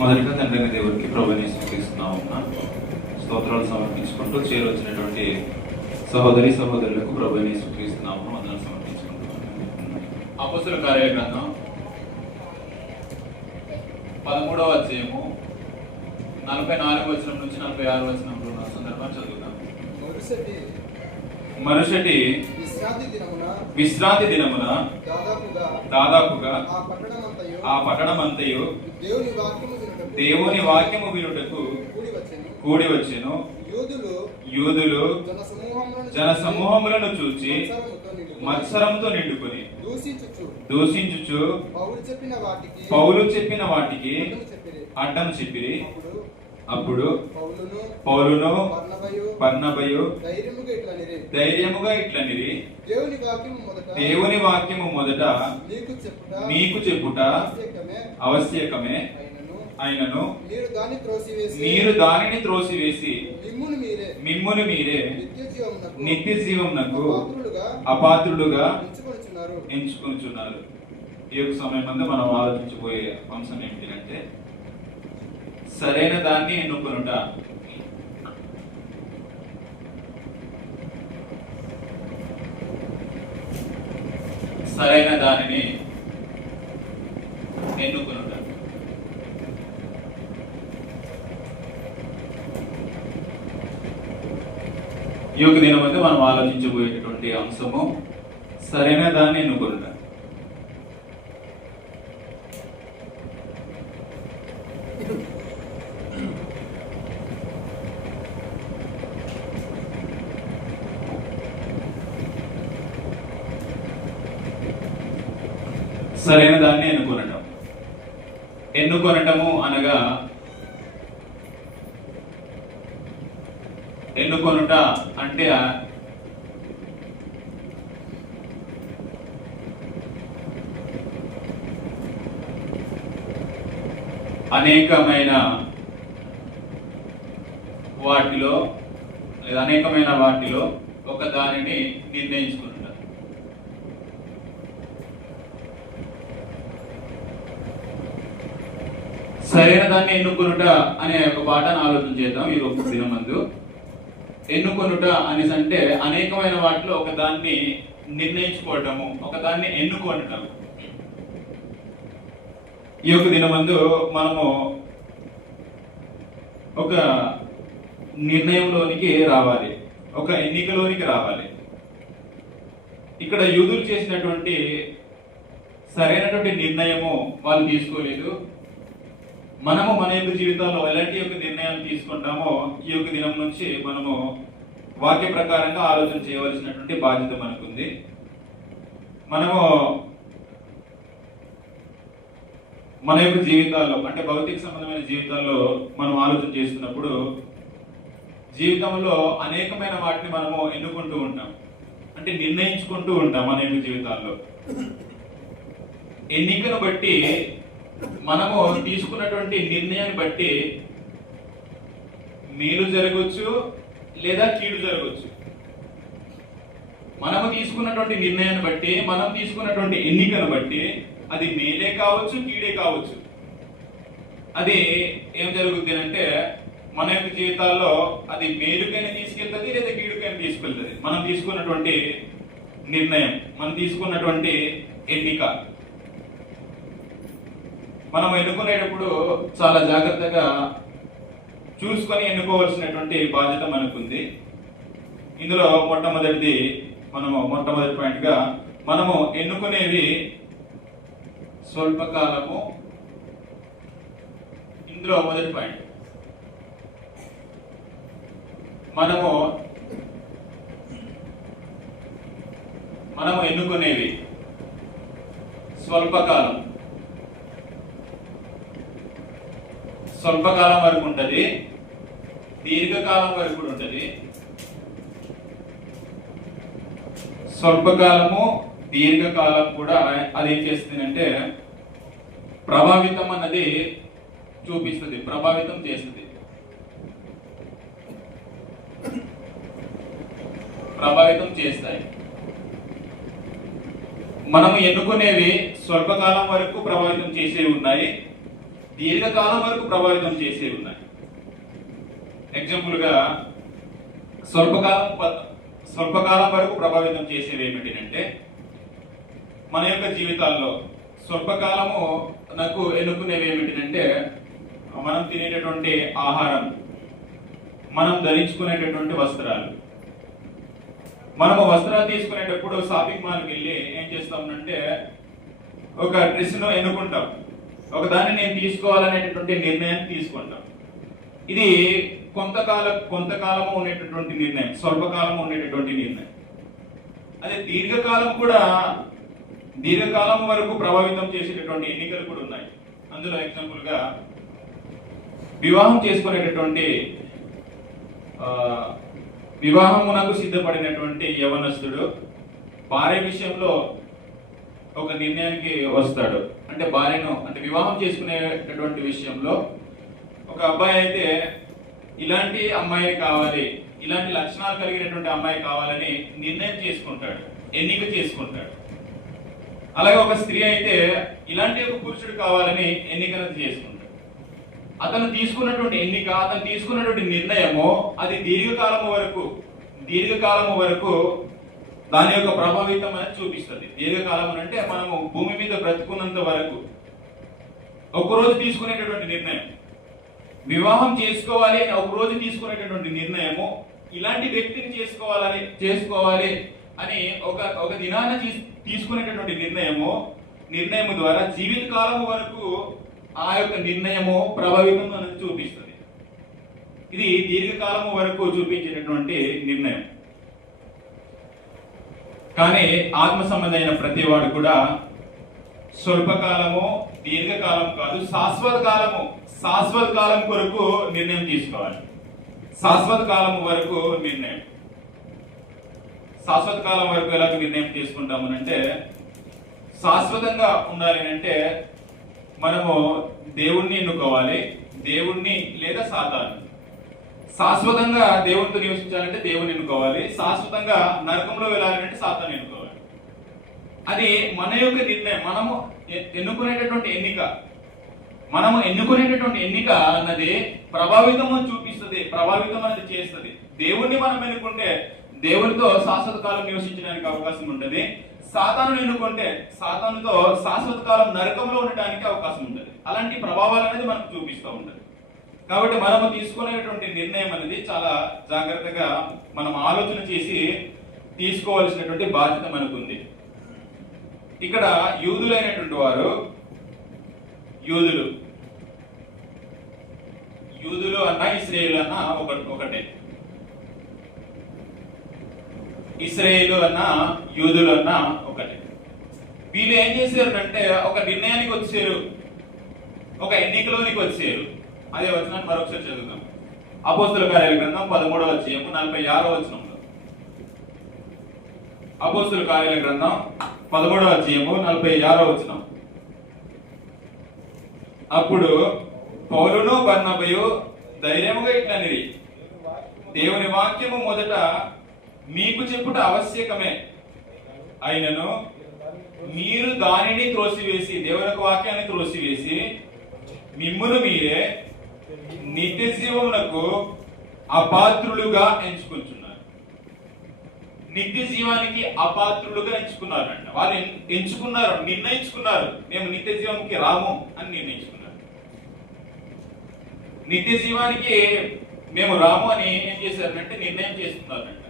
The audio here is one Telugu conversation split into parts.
మొదటిగా తండ్రి దేవుడికి ప్రభుని స్తుతిస్తున్నాము. స్తోత్రాలు సమర్పించుకుంటూ చేరొచ్చినటువంటి సహోదరులకు ప్రభుని స్తుతిస్తున్నాము. వందనాలు సమర్పించుకుంటున్నాము. అపోస్తలుల కార్యాల గ్రంథం 13వ అధ్యాయము 44వ వచనం నుంచి 46వ వచనంలో ఉన్న సందర్భాన్ని చదువుతాం. మరుసటి విశ్రాంతి దినమున దాదాపుగా ఆ పట్టణమంతయు దేవుని వాక్యము వినుటకు కూడి వచ్చెను. యూదులు జన సమూహములను చూచి మత్సరంతో నిండుకొని దూషించుచు పౌలు చెప్పిన వాటికి అడ్డం చెప్పిరి. అప్పుడు పౌలును బర్నబయు ధైర్యముగా ఇట్లనిరి, దేవుని వాక్యము మొదట మీకు చెప్పుట ఆవశ్యకమే అయినను మీరు దానిని త్రోసివేసి మిమ్మును మీరే నిత్య జీవమునకు అపాత్రులుగా ఎంచుకొనుచున్నారు. ఈ యొక్క సమయం అంతా మనం ఆలోచించబోయే అంశం ఏమిటంటే సరైన దాన్ని ఎన్నుకొనుట. సరైన దానిని ఎన్నుకొనుట. ఈ యొక్క దినం మీద మనం ఆలోచించబోయేటటువంటి అంశము సరైన దాన్ని ఎన్నుకొనుట. సరైన దాన్ని ఎన్నుకొనటము అనగా ఎన్నుకొనుట అంటే అనేకమైన వాటిలో ఒక దానిని నిర్ణయించుకునుట. సరైన దాన్ని ఎన్నుకొనుట అనే ఒక పాఠాన్ని ఆలోచన చేద్దాం ఈ ఒక దినమందు. ఎన్నుకొనుట అనేసి అంటే అనేకమైన వాటిలో ఒక దాన్ని నిర్ణయించుకోవటము, ఒక దాన్ని ఎన్నుకోవటం. ఈ యొక్క దినమందు మనము ఒక నిర్ణయంలోనికి రావాలి, ఒక ఎన్నికలోనికి రావాలి. ఇక్కడ యూదులు చేసినటువంటి సరైనటువంటి నిర్ణయము వాళ్ళు తీసుకోలేదు. మనము మన యొక్క జీవితాల్లో ఎలాంటి యొక్క నిర్ణయాలు తీసుకుంటామో ఈ యొక్క దినం నుంచి మనము వాక్య ప్రకారంగా ఆలోచన చేయవలసినటువంటి బాధ్యత మనకుంది. మనము మన యొక్క జీవితాల్లో అంటే భౌతిక సంబంధమైన జీవితాల్లో మనం ఆలోచన చేస్తున్నప్పుడు జీవితంలో అనేకమైన వాటిని మనము ఎన్నుకుంటూ ఉంటాం, అంటే నిర్ణయించుకుంటూ ఉంటాం. మన యొక్క జీవితాల్లో ఎన్నికను బట్టి మనము తీసుకున్నటువంటి నిర్ణయాన్ని బట్టి మేలు జరగవచ్చు లేదా కీడు జరగవచ్చు. మనము తీసుకున్నటువంటి నిర్ణయాన్ని బట్టి, మనం తీసుకున్నటువంటి ఎన్నికను బట్టి అది మేలే కావచ్చు, కీడే కావచ్చు. అది ఏం జరుగుతుంది అంటే మన యొక్క జీవితాల్లో అది మేలుకైనా తీసుకెళ్తుంది లేదా కీడుకైనా తీసుకెళ్తుంది. మనం తీసుకున్నటువంటి నిర్ణయం, మనం తీసుకున్నటువంటి ఎన్నిక. మనం ఎన్నుకునేటప్పుడు చాలా జాగ్రత్తగా చూసుకొని ఎన్నుకోవాల్సినటువంటి బాధ్యత మనకుంది. ఇందులో మొట్టమొదటి పాయింట్ గా మనము ఎన్నుకునేవి స్వల్పకాలము. ఇందులో మొదటి పాయింట్ మనము ఎన్నుకునేవి స్వల్పకాలం వరకు ఉంటుంది, దీర్ఘకాలం వరకు కూడా ఉంటుంది. స్వల్పకాలము దీర్ఘకాలం కూడా అది ఏం చేస్తుంది అంటే ప్రభావితం అన్నది చూపిస్తుంది, ప్రభావితం చేస్తుంది. ప్రభావితం చేస్తాయి. మనము ఎన్నుకునేవి స్వల్పకాలం వరకు ప్రభావితం చేసేవి ఉన్నాయి, దీర్ఘకాలం వరకు ప్రభావితం చేసేవి ఉన్నాయి. ఎగ్జాంపుల్ గా స్వల్పకాలం వరకు ప్రభావితం చేసేవి ఏమిటి అంటే, మన యొక్క జీవితాల్లో స్వల్పకాలము నాకు ఎన్నుకునేవి ఏమిటంటే, మనం తినేటటువంటి ఆహారం, మనం ధరించుకునేటటువంటి వస్త్రాలు. మనము వస్త్రాలు తీసుకునేటప్పుడు షాపింగ్ మాల్కి వెళ్ళి ఏం చేస్తామంటే ఒక డ్రెస్ను ఎన్నుకుంటాం, ఒక దాన్ని నేను తీసుకోవాలనేటటువంటి నిర్ణయాన్ని తీసుకుంటాం. ఇది కొంతకాలము ఉండేటటువంటి నిర్ణయం, స్వల్పకాలము ఉండేటటువంటి నిర్ణయం. అదే దీర్ఘకాలం వరకు ప్రభావితం చేసేటటువంటి ఎన్నికలు కూడా ఉన్నాయి. అందులో ఎగ్జాంపుల్ గా వివాహం చేసుకునేటటువంటి వివాహమునకు సిద్ధపడినటువంటి యవనస్తుడు భార్య విషయంలో ఒక నిర్ణయానికి వస్తాడు. అంటే భార్యను వివాహం చేసుకునేటటువంటి విషయంలో ఒక అబ్బాయి అయితే ఇలాంటి అమ్మాయి కావాలి, ఇలాంటి లక్షణాలు కలిగినటువంటి అమ్మాయి కావాలని నిర్ణయం చేసుకుంటాడు, ఎన్నిక చేసుకుంటాడు. అలాగే ఒక స్త్రీ అయితే ఇలాంటి ఒక పురుషుడు కావాలని ఎన్నికను చేసుకుంటాడు. అతను తీసుకున్నటువంటి నిర్ణయము అది దీర్ఘకాలము వరకు దాని యొక్క ప్రభావితం అనేది చూపిస్తుంది. దీర్ఘకాలం అంటే మనము భూమి మీద బ్రతుకున్నంత వరకు. ఒకరోజు తీసుకునేటటువంటి నిర్ణయం, వివాహం చేసుకోవాలి అని ఒకరోజు తీసుకునేటటువంటి నిర్ణయము, ఇలాంటి వ్యక్తిని చేసుకోవాలి అని ఒక దినాన తీసుకునేటటువంటి నిర్ణయము ద్వారా జీవితకాలం వరకు ఆ యొక్క నిర్ణయము ప్రభావితం అనేది చూపిస్తుంది. ఇది దీర్ఘకాలము వరకు చూపించేటటువంటి నిర్ణయం. కానీ ఆత్మ సంబంధమైన ప్రతి వాడు కూడా స్వల్పకాలము, దీర్ఘకాలం కాదు, శాశ్వత కాలం కొరకు నిర్ణయం తీసుకోవాలి. శాశ్వత కాలం వరకు నిర్ణయం. శాశ్వత కాలం వరకు ఎలాగ నిర్ణయం తీసుకుంటాము అంటే, శాశ్వతంగా ఉండాలి అంటే మనము దేవుణ్ణి ఎన్నుకోవాలి, దేవుణ్ణి లేదా సాతాను. శాశ్వతంగా దేవునితో నివసించాలంటే దేవుని ఎన్నుకోవాలి, శాశ్వతంగా నరకంలో వెళ్ళాలంటే సాతాను ఎన్నుకోవాలి. అది మన యొక్క నిర్ణయం. మనము ఎన్నుకునేటటువంటి ఎన్నిక అన్నది ప్రభావితం చూపిస్తుంది, ప్రభావితం అనేది చేస్తుంది. దేవుణ్ణి మనం ఎన్నుకుంటే దేవునితో శాశ్వత కాలం నివసించడానికి అవకాశం ఉంటుంది. సాతాను ఎన్నుకుంటే సాతానుతో శాశ్వత కాలం నరకంలో ఉండడానికి అవకాశం ఉంటుంది. అలాంటి ప్రభావాలు అనేది మనకు చూపిస్తూ ఉంటుంది. కాబట్టి మనము తీసుకునేటువంటి నిర్ణయం అనేది చాలా జాగ్రత్తగా మనం ఆలోచన చేసి తీసుకోవాల్సినటువంటి బాధ్యత మనకుంది. ఇక్కడ యూదులైనటువంటి వారు, యూదులు అన్న ఇశ్రాయేలు అన్న ఒకటే. ఇశ్రాయేలు అన్న యూదులు అన్న ఒకటే. వీళ్ళు ఏం చేశారు అంటే ఒక నిర్ణయానికి వచ్చారు, ఒక ఎన్నికలోనికి వచ్చారు. అదే వచనాన్ని మరొకసారి చదువుతాం. అపోస్తుల కార్యాల గ్రంథం 13వ అధ్యాయము 46వ వచనంలో. అపోస్తుల కార్యాల గ్రంథం 13వ అధ్యాయము 46వ వచనం. అప్పుడు పౌలును బర్నబయు ధైర్యముగా ఇట్లనిరి, దేవుని వాక్యము మొదట మీకు చెప్పుట ఆవశ్యకమే, అయినను మీరు దానిని త్రోసివేసి, దేవుని వాక్యాన్ని త్రోసివేసి మిమ్మును మీరే నిత్య జీవమునకు అపాత్రులుగా ఎంచుకుంటున్నారు. నిత్య జీవానికి అపాత్రులుగా ఎంచుకున్నారంట. వాళ్ళు నిర్ణయించుకున్నారు, మేము నిత్య జీవానికి రాము అని నిర్ణయించుకున్నారు. నిత్య జీవానికి మేము రాము అని ఏం చేశారంటే నిర్ణయం చేసుకున్నారంట.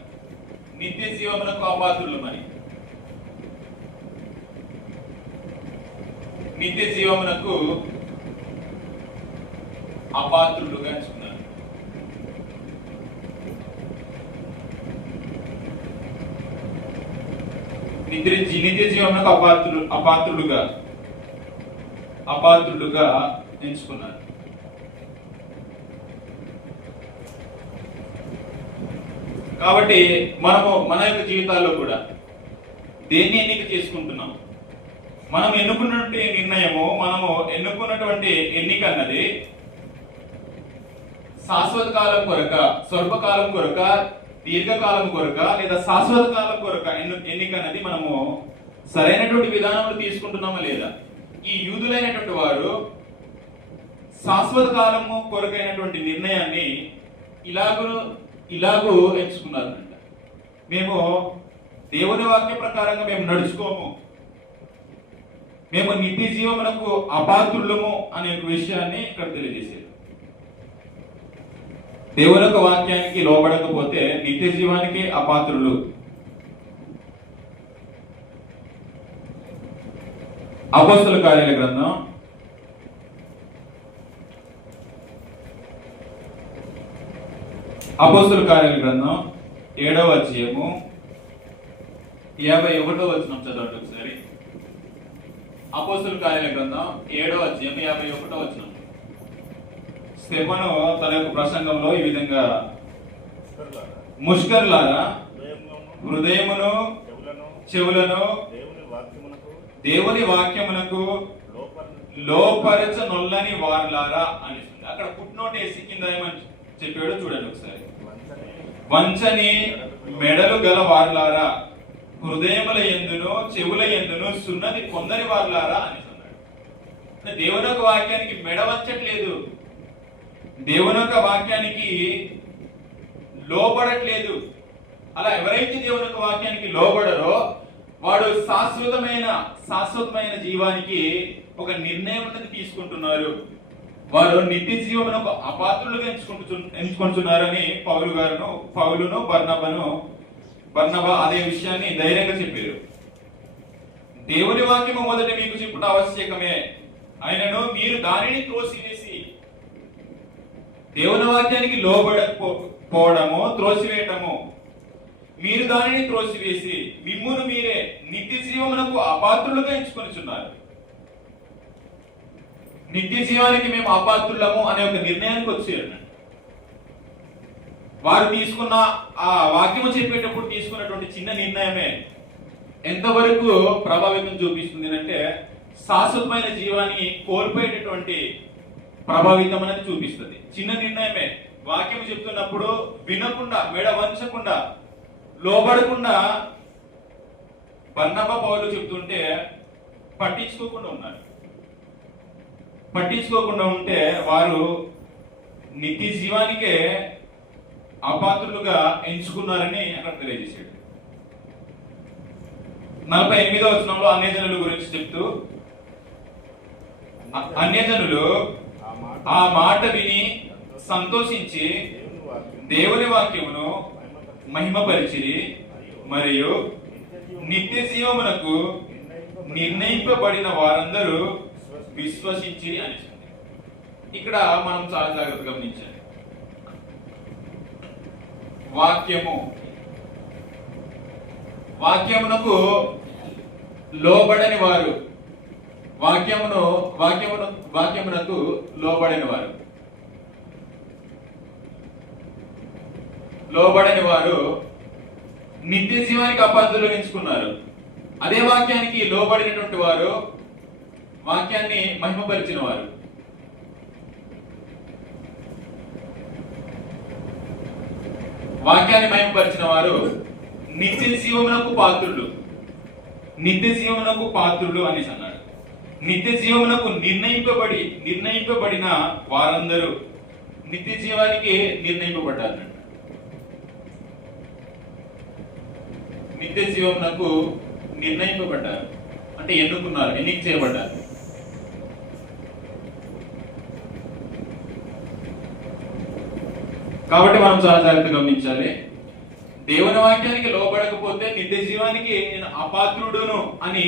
నిత్య జీవమునకు అపాత్రులమని, నిత్య జీవమునకు అపాత్రులుగా ఎంచుకున్నారు. నిత్య జీవమునకు అపాత్రులుగా ఎంచుకున్నారు. కాబట్టి మనము మన యొక్క జీవితాల్లో కూడా దేన్ని ఎన్నిక చేసుకుంటున్నాం? మనం ఎన్నుకున్నటువంటి నిర్ణయము, మనము ఎన్నుకున్నటువంటి ఎన్నిక అన్నది శాశ్వత కాలం కొరక, స్వల్పకాలం కొరక, దీర్ఘకాలం కొరక, లేదా శాశ్వత కాలం కొరక ఎన్నిక అన్నది మనము సరైనటువంటి విధానంలో తీసుకుంటున్నామా లేదా? ఈ యూదులైనటువంటి వారు శాశ్వత కాలము కొరకైనటువంటి నిర్ణయాన్ని ఇలాగూ ఎంచుకున్నారంట. మేము దేవుని వాక్య ప్రకారంగా మేము నడుచుకోము, మేము నిత్య జీవమునకు అపాత్రులము అనే విషయాన్ని ఇక్కడ తెలియజేశారు. దేవుని యొక్క వాక్యానికి లోబడకపోతే నిత్య జీవానికి అపాత్రులు. అపోస్తల కార్యాల గ్రంథం 7వ అధ్యాయము 51వ వచనం చదవండి ఒకసారి. అపోస్తల కార్యాల గ్రంథం 7వ అధ్యాయం 51వ వచనం. స్టెఫను తన యొక్క ప్రసంగంలో ఈ విధంగా, ముష్కరులారా హృదయమును చెవులను దేవుని వాక్యమునకు లోపరచనొల్లని వారులారా అని. అక్కడ ఫుట్నోట్ వేసి కింద ఏమని చెప్పాడో చూడండి ఒకసారి. వంచని మెడలు గల వారులారా, హృదయముల యందును చెవుల యందును సున్నది కొందరి వారులారా అని అన్నాడు. దేవుని యొక్క వాక్యానికి మెడ వంచట్లేదు, దేవుని యొక్క వాక్యానికి లోబడట్లేదు. అలా ఎవరైతే దేవుని యొక్క వాక్యానికి లోబడరో వాడు శాశ్వతమైన జీవానికి ఒక నిర్ణయం అనేది తీసుకుంటున్నారు. వారు నిత్య జీవమునకు అపాత్రులుగా ఎంచుకుంటున్నారని పౌలును బర్నబా అదే విషయాన్ని ధైర్యంగా చెప్పారు. దేవుని వాక్యము మొదట మీకు చెప్పుట ఆవశ్యకమే, అయినను మీరు దానిని త్రోసివేసి, దేవుని వాక్యానికి లోబడకపోవడము త్రోసివేయటము, మీరు దానిని త్రోసివేసి మిమ్మును మీరే నిత్య జీవమునకు అపాత్రులుగా ఎంచుకొనిచున్నారు. నిత్య జీవానికి మేము అపాత్రులము అనే ఒక నిర్ణయానికి వచ్చారు. వారు తీసుకున్న ఆ వాక్యము చెప్పేటప్పుడు తీసుకున్నటువంటి చిన్న నిర్ణయమే ఎంతవరకు ప్రభావితం చూపిస్తుంది అంటే శాశ్వతమైన జీవాన్ని కోల్పోయేటటువంటి ప్రభావితం అనేది చూపిస్తుంది. చిన్న నిర్ణయమే. వాక్యం చెప్తున్నప్పుడు వినకుండా, మెడ వంచకుండా, లోబడకుండా బర్నబా పౌలు చెప్తుంటే పట్టించుకోకుండా ఉంటే వారు నిత్య జీవానికే అపాత్రులుగా ఎంచుకున్నారని అక్కడ తెలియజేశాడు. 48వ వచనంలో అన్యజనుల గురించి చెప్తూ, అన్యజనులు ఆ మాట విని సంతోషించి దేవుని వాక్యమును మహిమపరిచిరి మరియు నిత్య జీవమునకు నిర్ణయింపబడిన వారందరూ విశ్వసించి అని. ఇక్కడ మనం చాలా జాగ్రత్తగా గమనించాలి. వాక్యమునకు లోబడని వారు, వాక్యమునకు లోబడని వారు నిత్య జీవానికి అపాత్రులు ఎంచుకున్నారు. అదే వాక్యానికి లోబడినటువంటి వారు వాక్యాన్ని మహిమపరిచిన వారు. వాక్యాన్ని మహిమపరిచిన వారు నిత్య జీవమునకు పాత్రులు అనేసి అన్నాడు. నిత్య జీవమునకు నిర్ణయింపబడిన వారందరూ నిత్య జీవానికి నిర్ణయింపబడ్డారు. నిత్య జీవమునకు నిర్ణయింపబడ్డారు అంటే ఎన్నిక చేయబడ్డారు. కాబట్టి మనం చాలా జాగ్రత్తగా గమనించాలి. దేవుని వాక్యానికి లోబడకపోతే నిత్య జీవానికి నేను అపాత్రుడును అని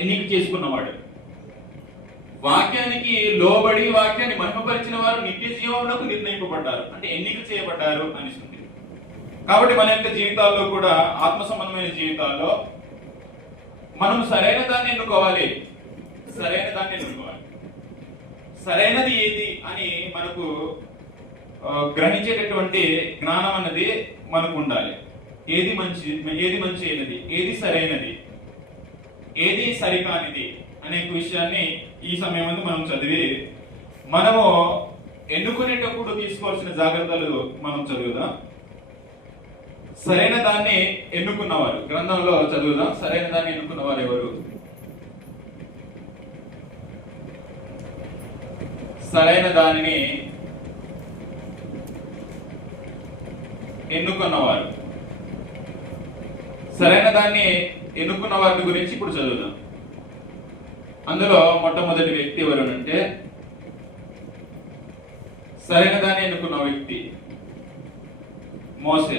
ఎన్నిక చేసుకున్నవాడు. వాక్యానికి లోబడి వాక్యాన్ని మహిమపరిచిన వారు నిత్య జీవమునకు నిర్ణయింపబడ్డారు అంటే ఎన్నిక చేయబడ్డారు అనిస్తుంది. కాబట్టి మన యొక్క జీవితాల్లో కూడా, ఆత్మ సంబంధమైన జీవితాల్లో మనం సరైన దాన్ని ఎన్నుకోవాలి. సరైనది ఏది అని మనకు గ్రహించేటటువంటి జ్ఞానం అన్నది మనకు ఉండాలి. ఏది మంచి, ఏది సరైనది, ఏది సరికానిది అనే విషయాన్ని ఈ సమయం మనం చదివి మనము ఎన్నుకునేటప్పుడు తీసుకోవాల్సిన జాగ్రత్తలు మనం చదువుదాం. సరైన దాన్ని ఎన్నుకున్నవారు గ్రంథంలో చదువుదాం. సరైన దాన్ని ఎన్నుకున్నవారు ఎవరు? సరైన దానిని ఎన్నుకున్నవారు. సరైన దాన్ని ఎన్నుకున్న వారి గురించి ఇప్పుడు చదువుదాం. అందులో మొట్టమొదటి వ్యక్తి ఎవరు అంటే సరైన దాన్ని ఎన్నుకున్న వ్యక్తి మోసే.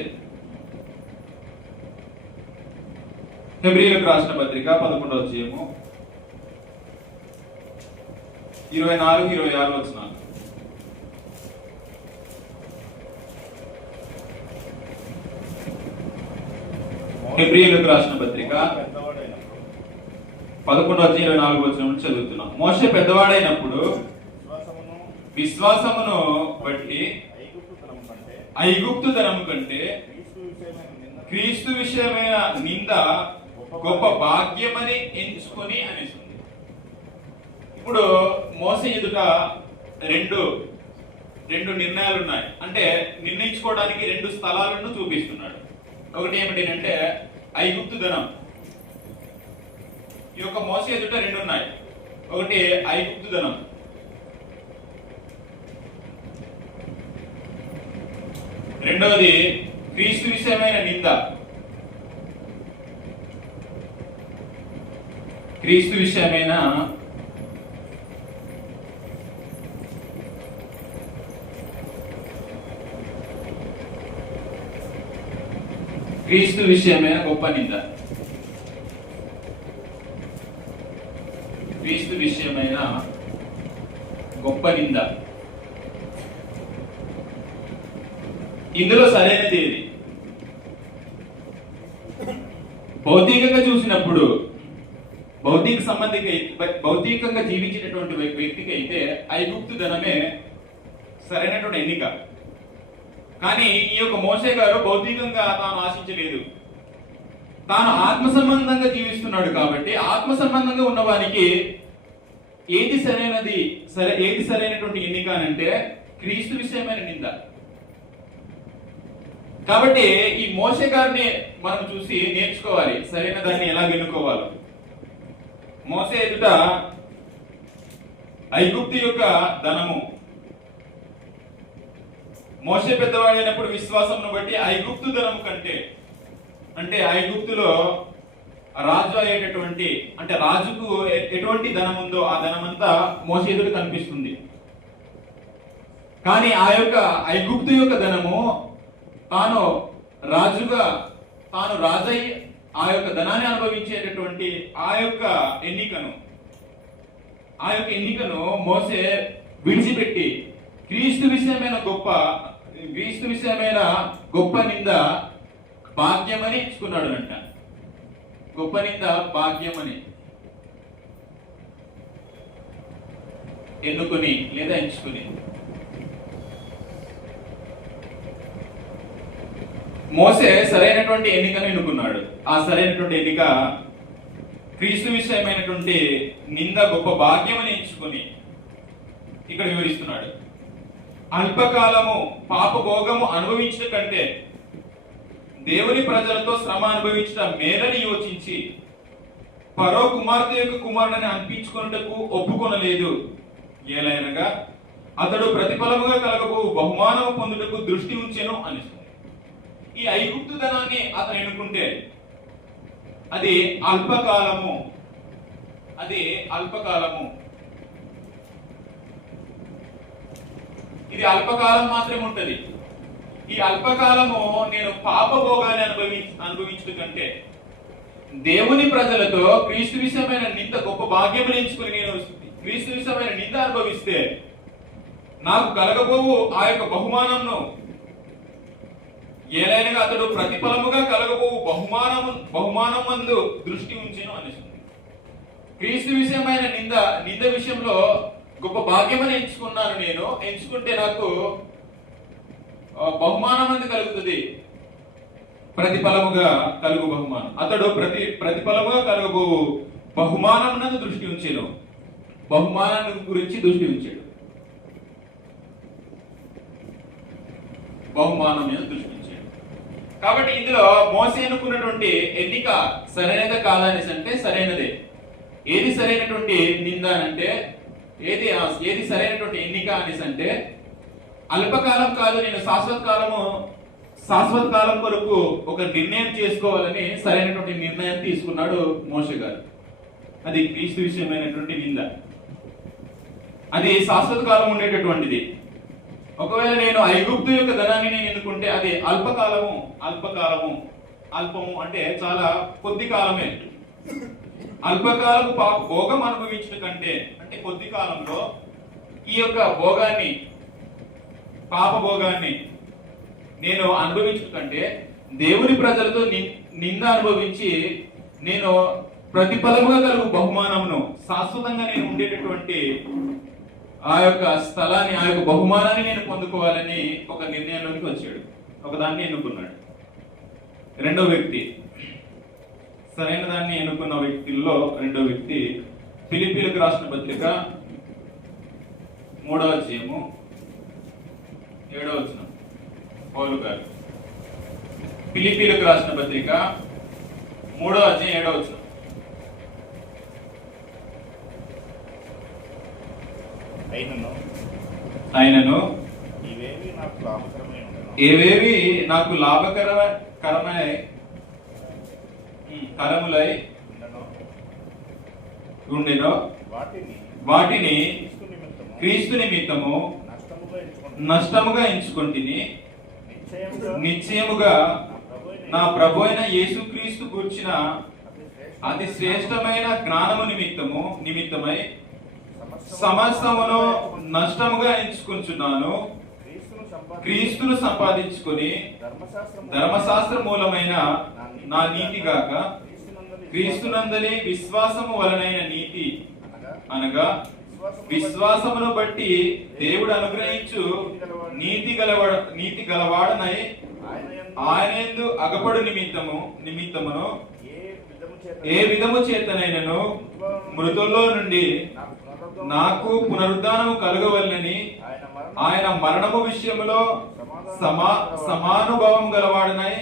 హెబ్రీయులకు రాసిన పత్రిక 11వ అధ్యాయము 24-26 వచనాలు. హెబ్రీయులకు రాసిన పత్రిక 11వ అధ్యాయం 24వ వచనం చదువుతున్నాం. మోషే పెద్దవాడైనప్పుడు విశ్వాసమును బట్టి ఐగుప్తు ధనము కంటే క్రీస్తు విషయమైన నింద గొప్ప భాగ్యమని ఎంచుకొని అనేసింది. ఇప్పుడు మోసే ఎదుట రెండు నిర్ణయాలు ఉన్నాయి. అంటే నిర్ణయించుకోవడానికి రెండు స్థలాలను చూపిస్తున్నాడు. ఒకటి ఏమిటి అంటే ఐగుప్తు ధనం. ఈ యొక్క మోసే ఎదుట రెండు ఉన్నాయి. ఒకటి ఐగుప్తు ధనం, రెండవది క్రీస్తు విషయమైన నింద. క్రీస్తు విషయమైన గొప్ప నింద. క్రీస్తు విషయమైన గొప్ప నింద. ఇందులో సరైనది ఏది? భౌతికంగా చూసినప్పుడు భౌతికంగా జీవించినటువంటి వ్యక్తికి అయితే ఐగుప్తు ధనమే సరైనటువంటి ఎన్నిక. కానీ ఈ యొక్క మోసే గారు భౌతికంగా తాను ఆశించలేదు. తాను ఆత్మ సంబంధంగా జీవిస్తున్నాడు. కాబట్టి ఆత్మ సంబంధంగా ఉన్నవానికి ఏది సరైనటువంటి ఎన్నిక అంటే క్రీస్తు విషయమైన నింద. కాబట్టి ఈ మోసే గారిని మనం చూసి నేర్చుకోవాలి సరైన దాన్ని ఎలా ఎన్నుకోవాలి. మోసే ఎదుట ఐగుప్తు యొక్క ధనము. మోసే పెద్దవాడైనప్పుడు విశ్వాసమును బట్టి ఐగుప్తు ధనము కంటే, అంటే ఐగుప్తులో రాజు అయ్యేటటువంటి, అంటే రాజుకు ఎటువంటి ధనం ఉందో ఆ ధనమంతా మోసే ఎదుట కనిపిస్తుంది. కానీ ఆ యొక్క ఐగుప్తు యొక్క ధనము తాను రాజై ఆ యొక్క ధనాన్ని అనుభవించేటటువంటి ఆ యొక్క ఎన్నికను మోసే విడిచిపెట్టి క్రీస్తు విషయమైన గొప్ప నింద భాగ్యమని ఎంచుకున్నాడు అంట. గొప్ప నింద భాగ్యమని ఎన్నుకొని లేదా ఎంచుకుని మోసే సరైనటువంటి ఎన్నికను ఎన్నుకున్నాడు. ఆ సరైనటువంటి ఎన్నిక క్రీస్తు విషయమైనటువంటి నింద గొప్ప భాగ్యమని ఎంచుకొని ఇక్కడ వివరిస్తున్నాడు. అల్పకాలము పాపభోగము అనుభవించట కంటే దేవుని ప్రజలతో శ్రమ అనుభవించడం మేలని యోచించి ఫరో కుమార్తె యొక్క కుమారుని అనిపించుకున్నటకు ఒప్పుకొనలేదు. ఏలైనగా అతడు ప్రతిఫలముగా కలగబో బహుమానము పొందుటకు దృష్టి ఉంచెను అని. ఈ ఐగుప్తు ధనాన్ని అతను ఎన్నుకుంటే అది అల్పకాలము. ఇది అల్పకాలం మాత్రమే ఉంటది. ఈ అల్పకాలము నేను పాపభోగాన్ని అనుభవించడం కంటే దేవుని ప్రజలతో క్రీస్తు విషయమైన నింద గొప్ప భాగ్యం ఎంచుకుని నేను క్రీస్తు విషయమైన నింద అనుభవిస్తే నాకు కలగబోవు ఆ యొక్క బహుమానంను, ఏలైనగా అతడు ప్రతిఫలముగా కలగబోవు బహుమానం మందు దృష్టి ఉంచెను అనిస్తుంది. క్రీస్తు విషయమైన నింద విషయంలో గొప్ప భాగ్యమని ఎంచుకున్నాను. నేను ఎంచుకుంటే నాకు బహుమానం అందు కలుగుతుంది. ప్రతిఫలముగా కలుగు బహుమానం. అతడు ప్రతిఫలముగా కలుగు బహుమానం నందు దృష్టి ఉంచెను. బహుమానాన్ని గురించి దృష్టి ఉంచాడు. బహుమానం మీద దృష్టి ఉంచాడు. కాబట్టి ఇందులో మోసే అనుకున్నటువంటి ఎన్నిక సరైనదా కాదనేసి అంటే సరైనదే. ఏది సరైనటువంటి నింద అంటే ఏది సరైనటువంటి ఎన్నిక అనేసి అంటే, అల్పకాలం కాదు, నేను శాశ్వత కాలం కొరకు ఒక నిర్ణయం చేసుకోవాలని సరైనటువంటి నిర్ణయం తీసుకున్నాడు మోషే గారు. అది క్రీస్తు విషయమైనటువంటి నింద. అది శాశ్వత కాలం ఉండేటటువంటిది. ఒకవేళ నేను ఐగుప్తు యొక్క ధనాన్ని నేను ఎన్నుకుంటే అది అల్పము అంటే చాలా కొద్ది కాలమే. అల్పకాలపు భోగం అనుభవించిన కంటే, అంటే కొద్ది కాలంలో ఈ యొక్క భోగాన్ని, పాప భోగాన్ని నేను అనుభవించిన కంటే దేవుని ప్రజలతో నింద అనుభవించి నేను ప్రతిఫలముగా కలుగు బహుమానమును, శాశ్వతంగా నేను ఉండేటటువంటి ఆ యొక్క స్థలాన్ని, ఆ యొక్క బహుమానాన్ని నేను పొందుకోవాలని ఒక నిర్ణయంలోకి వచ్చాడు. ఒకదాన్ని ఎన్నుకున్నాడు. రెండో వ్యక్తి, సరైన దాన్ని ఎన్నుకున్న వ్యక్తుల్లో రెండో వ్యక్తి ఫిలిప్పీలకు రాసిన పత్రిక 3వ అధ్యాయము 7వ వచనం. పౌలు గారు ఫిలిప్పీలకు రాసిన పత్రిక 3వ అధ్యాయం 7వ వచనం. అయినను ఏవేవి నాకు లాభకరములై ఉండెనో వాటిని క్రీస్తు నిమిత్తము నష్టముగా ఎంచుకొంటిని. నిశ్చయముగా నా ప్రభు అయిన యేసుక్రీస్తు గూర్చిన అతి శ్రేష్టమైన జ్ఞానము నిమిత్తమై సమస్తమును నష్టముగా ఎంచుకుంటున్నాను. క్రీస్తును సంపాదించుకొని ధర్మశాస్త్ర మూలమైన నా నీతి గాక క్రీస్తునందలి విశ్వాసము వలనైన నీతి అనగా విశ్వాసమును బట్టి దేవుడు అనుగ్రహించు నీతి గలవాడనై ఆయనందు అగపడు నిమిత్తమును ఏ విధము చేతనైనను మృతుల్లో నుండి నాకు పునరుద్ధానము కలుగవలనని ఆయన మరణము విషయములో సమానుభవం గలవాడనై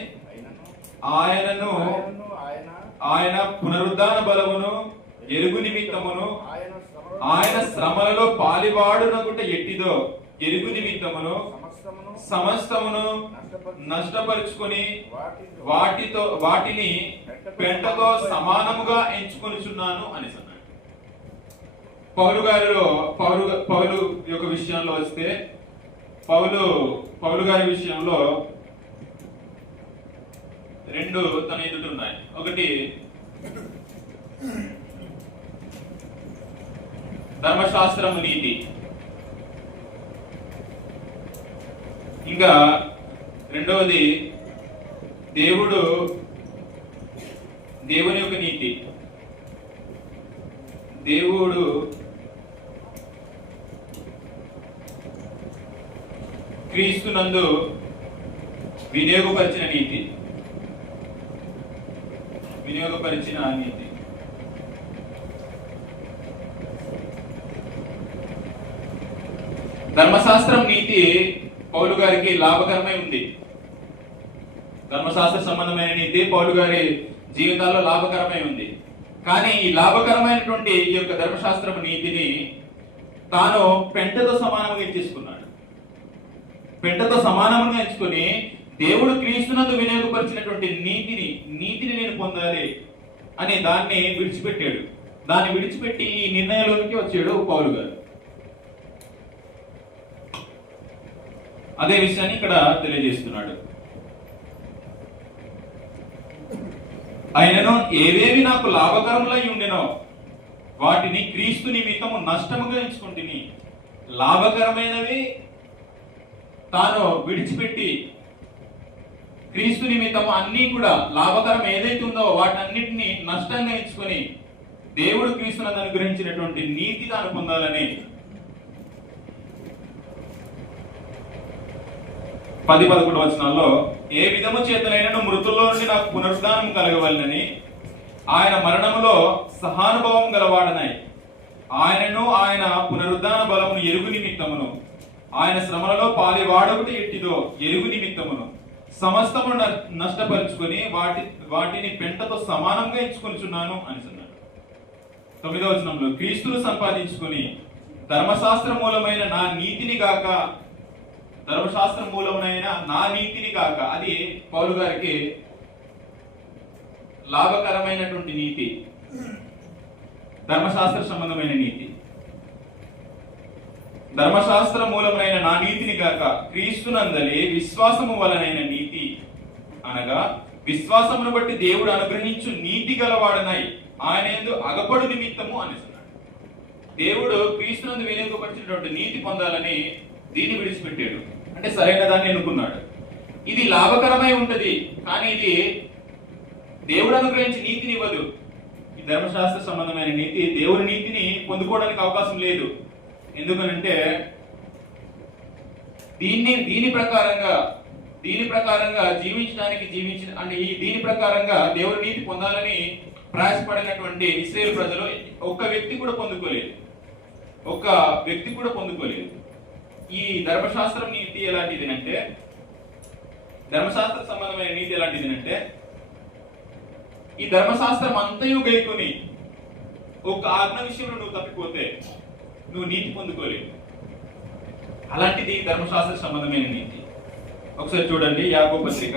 ఆయన పునరుద్ధాన బలమును ఎరుగు నిమిత్తమును ఆయన శ్రమలలో పాలివాడునగుట ఎట్టిదో ఎరుగు నిమిత్తమును సమస్తమును నష్టపరుచుకొని వాటిని పెంటతో సమానముగా ఎంచుకొనిచున్నాను అని అన్నాడు. పౌలు యొక్క విషయంలో వస్తే, పౌలు గారి విషయంలో రెండు తన ఎదుట ఉన్నాయి. ఒకటి ధర్మశాస్త్రము నీతి, ఇంకా రెండవది దేవుని యొక్క నీతి. దేవుడు క్రీస్తునందు వినియోగపరిచిన నీతి. ధర్మశాస్త్రం నీతి పౌలు గారికి లాభకరమై ఉంది. ధర్మశాస్త్ర సంబంధమైన నీతి పౌలు గారి జీవితాల్లో లాభకరమై ఉంది. కానీ ఈ లాభకరమైనటువంటి ఈ యొక్క ధర్మశాస్త్రపు నీతిని తాను పెంటతో సమానంగా ఎంచుకున్నాడు. పెంటతో సమానంగా ఎంచుకొని దేవుడు క్రీస్తునందు వినియోగపరిచినటువంటి నీతిని నేను పొందాలి అని దాన్ని విడిచిపెట్టాడు. దాన్ని విడిచిపెట్టి ఈ నిర్ణయంలోనికి వచ్చాడు పౌలు గారు. అదే విషయాన్ని ఇక్కడ తెలియజేస్తున్నాడు. ఆయనను ఏవేవి నాకు లాభకరములై ఉండెనో వాటిని క్రీస్తు నిమిత్తము నష్టముగా ఎంచుకుంటుని. లాభకరమైనవి తాను విడిచిపెట్టి క్రీస్తు నిమిత్తము అన్ని కూడా లాభకరం ఏదైతే ఉందో వాటన్నిటిని నష్టంగా ఎంచుకొని దేవుడు క్రీస్తునందు అనుగ్రహించినటువంటి నీతి తాను పొందాలని 10-11 వచనాల్లో ఏ విధము చేతనైనను మృతుల్లో నుండి నాకు పునరుద్ధానం కలగవలనని ఆయన మరణములో సహానుభవం గలవాడనై ఆయనను ఆయన పునరుద్ధాన బలమును ఎరుగు నిమిత్తమును ఆయన శ్రమలలో పాలివాడొకటి ఎట్టిదో ఎరుగు నిమిత్తమును సమస్తము నష్టపరుచుకొని వాటిని పెంటతో సమానంగా ఎంచుకొనిచున్నాను అని అన్నాడు. 9వ వచనంలో క్రీస్తును సంపాదించుకొని ధర్మశాస్త్ర మూలమైన నా నీతిని గాక, ధర్మశాస్త్ర మూలమైన నా నీతిని గాక, అది పౌలు గారికి లాభకరమైనటువంటి నీతి, ధర్మశాస్త్ర సంబంధమైన నీతి. ధర్మశాస్త్ర మూలమైన నా నీతిని గాక క్రీస్తునందలి విశ్వాసము వలనైన నీతి, అనగా విశ్వాసమును బట్టి దేవుడు అనుగ్రహించు నీతి గలవాడనై ఆయన యందు అగపడు నిమిత్తము అనేస్తున్నాడు. దేవుడు క్రీస్తునందు వినియోగపరిచినటువంటి నీతి పొందాలని దీన్ని విడిచిపెట్టాడు, అంటే సరైన దాన్ని ఎన్నుకున్నాడు. ఇది లాభకరమై ఉంటది, కానీ ఇది దేవుడు అనుగ్రహించి నీతిని ఇవ్వదు. ఈ ధర్మశాస్త్ర సంబంధమైన నీతి దేవుని నీతిని పొందుకోవడానికి అవకాశం లేదు. ఎందుకనంటే దీని ప్రకారంగా జీవించడానికి అంటే దీని ప్రకారంగా దేవుని నీతి పొందాలని ప్రయాసపడినటువంటి ఇశ్రాయేలు ప్రజలు ఒక్క వ్యక్తి కూడా పొందుకోలేదు. ఈ ధర్మశాస్త్రం నీతి ఎలాంటిది అంటే, ధర్మశాస్త్ర సంబంధమైన నీతి ఎలాంటిది అంటే, ఈ ధర్మశాస్త్రం అంతయు గైకొని ఒక ఆజ్ఞ విషయంలో నువ్వు తప్పిపోతే నువ్వు నీతి పొందుకోలేవు. అలాంటిది ధర్మశాస్త్ర సంబంధమైన నీతి. ఒకసారి చూడండి, యాకోబు పత్రిక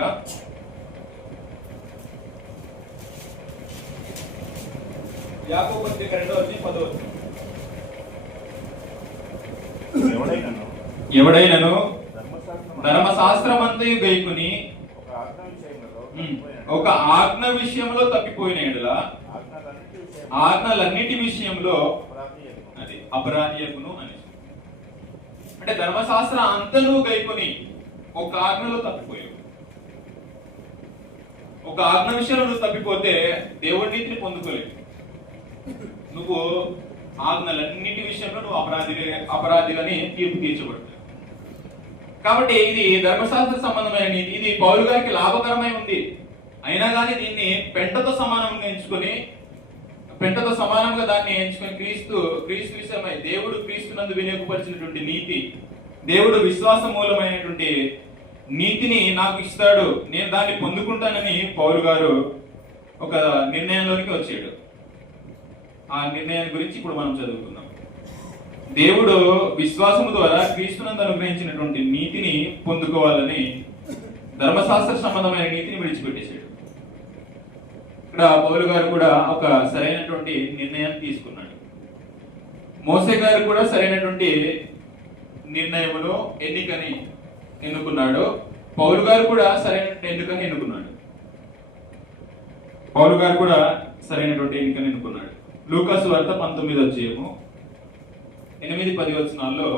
2:10. ఎవడైనను ధర్మశాస్త్రమంతయు గైకొని ఒక ఆజ్ఞ విషయంలో తప్పిపోయిన యెడల ఆజ్ఞలన్నిటి విషయంలో అది అపరాధియగును అని. అంటే ధర్మశాస్త్రం అంతను గైకొని ఒక ఆజ్ఞలో తప్పిపోయావు, ఒక ఆజ్ఞ విషయంలో నువ్వు తప్పిపోతే దేవుడి నీతిని పొందుకోలేవు. నువ్వు ఆజ్ఞలన్నిటి విషయంలో నువ్వు అపరాధిగాని తీర్పు తీర్చబడుతుంది. కాబట్టి ఇది ధర్మశాస్త్ర సంబంధమైన నీతి. ఇది పౌలు గారికి లాభకరమై ఉంది. అయినా కానీ దీన్ని పెంటతో సమానంగా దాన్ని ఎంచుకొని క్రీస్తు విషయమై దేవుడు క్రీస్తునందు వినియోగపరిచినటువంటి నీతి, దేవుడు విశ్వాస మూలమైనటువంటి నీతిని నాకు ఇస్తాడు, నేను దాన్ని పొందుకుంటానని పౌలు గారు ఒక నిర్ణయంలోనికి వచ్చాడు. ఆ నిర్ణయాన్ని గురించి ఇప్పుడు మనం చదువుకుందాం. దేవుడు విశ్వాసము ద్వారా క్రీస్తునందు అనుగ్రహించినటువంటి నీతిని పొందుకోవాలని ధర్మశాస్త్ర సంబంధమైన నీతిని విడిచిపెట్టేశాడు. ఇక్కడ పౌలు గారు కూడా ఒక సరైనటువంటి నిర్ణయాన్ని తీసుకున్నాడు. మోసే గారు కూడా సరైనటువంటి నిర్ణయంలో ఎన్నుకున్నాడు. పౌలు గారు కూడా సరైనటువంటి ఎన్నికని ఎన్నుకున్నాడు. లూకాసు వార్త 19:8-10 వచనాల్లో,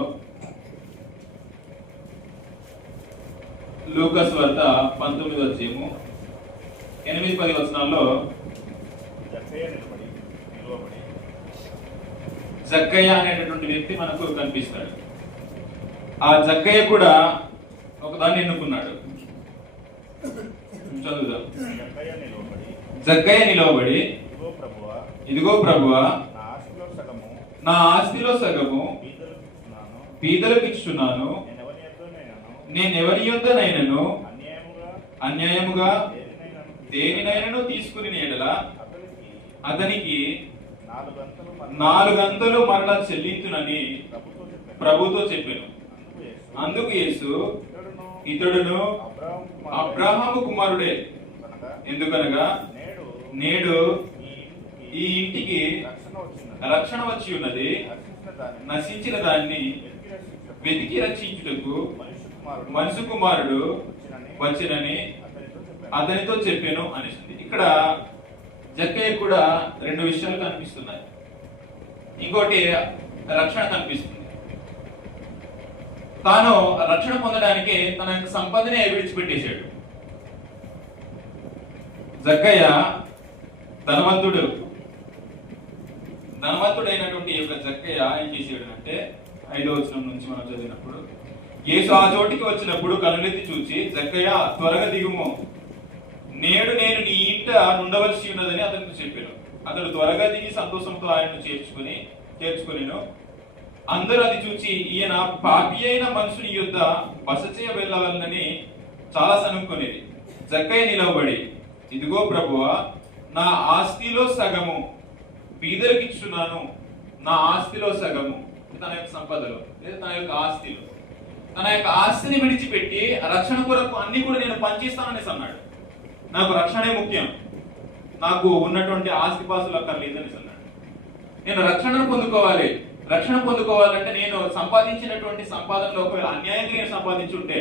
లూకాసు వార్త 19:8-10 వచనాల్లో జక్కయ్య అనేటటువంటి వ్యక్తి మనకు కనిపిస్తాడు. ఆ జక్కయ్య కూడా ఒకదాన్ని ఎన్నుకున్నాడు. చదువుదాం. జక్కయ్య నిలవబడి, ఇదిగో ప్రభువా, నా ఆస్తిలో సగము పీదలకు ఇచ్చుచున్నాను. నేనెవరి యొద్దనైనను అన్యాయముగా దేనినైనను తీసుకుని యెడల అతనికి 4 మరలా చెల్లించునని ప్రభుతో చెప్పాను. అందుకు యేసు, ఇతడును అబ్రహాము కుమారుడే, ఎందుకనగా నేడు ఈ ఇంటికి రక్షణ వచ్చి ఉన్నది, నశించిన దాన్ని వెతికి రక్షించుటకు మనుషు కుమారుడు వచ్చినని అతనితో చెప్పాను అనేసింది. ఇక్కడ జక్కయ్య కూడా 2 విషయాలు కనిపిస్తున్నాయి. ఇంకోటి రక్షణ కనిపిస్తుంది. తాను రక్షణ పొందడానికి తన యొక్క సంపదనే విడిచిపెట్టేశాడు. జక్కయ్య ధనవంతుడైనటువంటి యొక్క జక్కయ్య ఏం చేశాడు అంటే, 5వ వచనం నుంచి మనం చదివినప్పుడు, యేసు ఆ చోటికి వచ్చినప్పుడు కనులెత్తి చూచి, జక్కయ్య త్వరగా దిగుము, నేడు నేను నీ ఇంట ఉండవలసి ఉన్నదని అతనికి చెప్పాను. అతడు త్వరగా దిగి సంతోషంతో ఆయనను చేర్చుకునేను. అందరూ అది చూచి, ఈయన పాపి అయిన మనుషుని యొద్ద బస చేయ వెళ్ళాలని చాలా సనుక్కునేది. జక్కయ్య నిలవబడి, ఇదిగో ప్రభువా, నా ఆస్తిలో సగము పీదలకిచ్చున్నాను. నా ఆస్తిలో సగము తన యొక్క సంపదలో లేదా తన యొక్క ఆస్తిలో, తన యొక్క ఆస్తిని విడిచిపెట్టి రక్షణ కొరకు అన్ని కూడా నేను పనిచేస్తాననేసి అన్నాడు. నాకు రక్షణే ముఖ్యం, నాకు ఉన్నటువంటి ఆస్తిపాస్తులు అక్కర్లేదనేసి అన్నాడు. నేను రక్షణను పొందుకోవాలి. రక్షణ పొందుకోవాలంటే నేను సంపాదించినటువంటి సంపాదనలో ఒకవేళ అన్యాయంగా నేను సంపాదించుంటే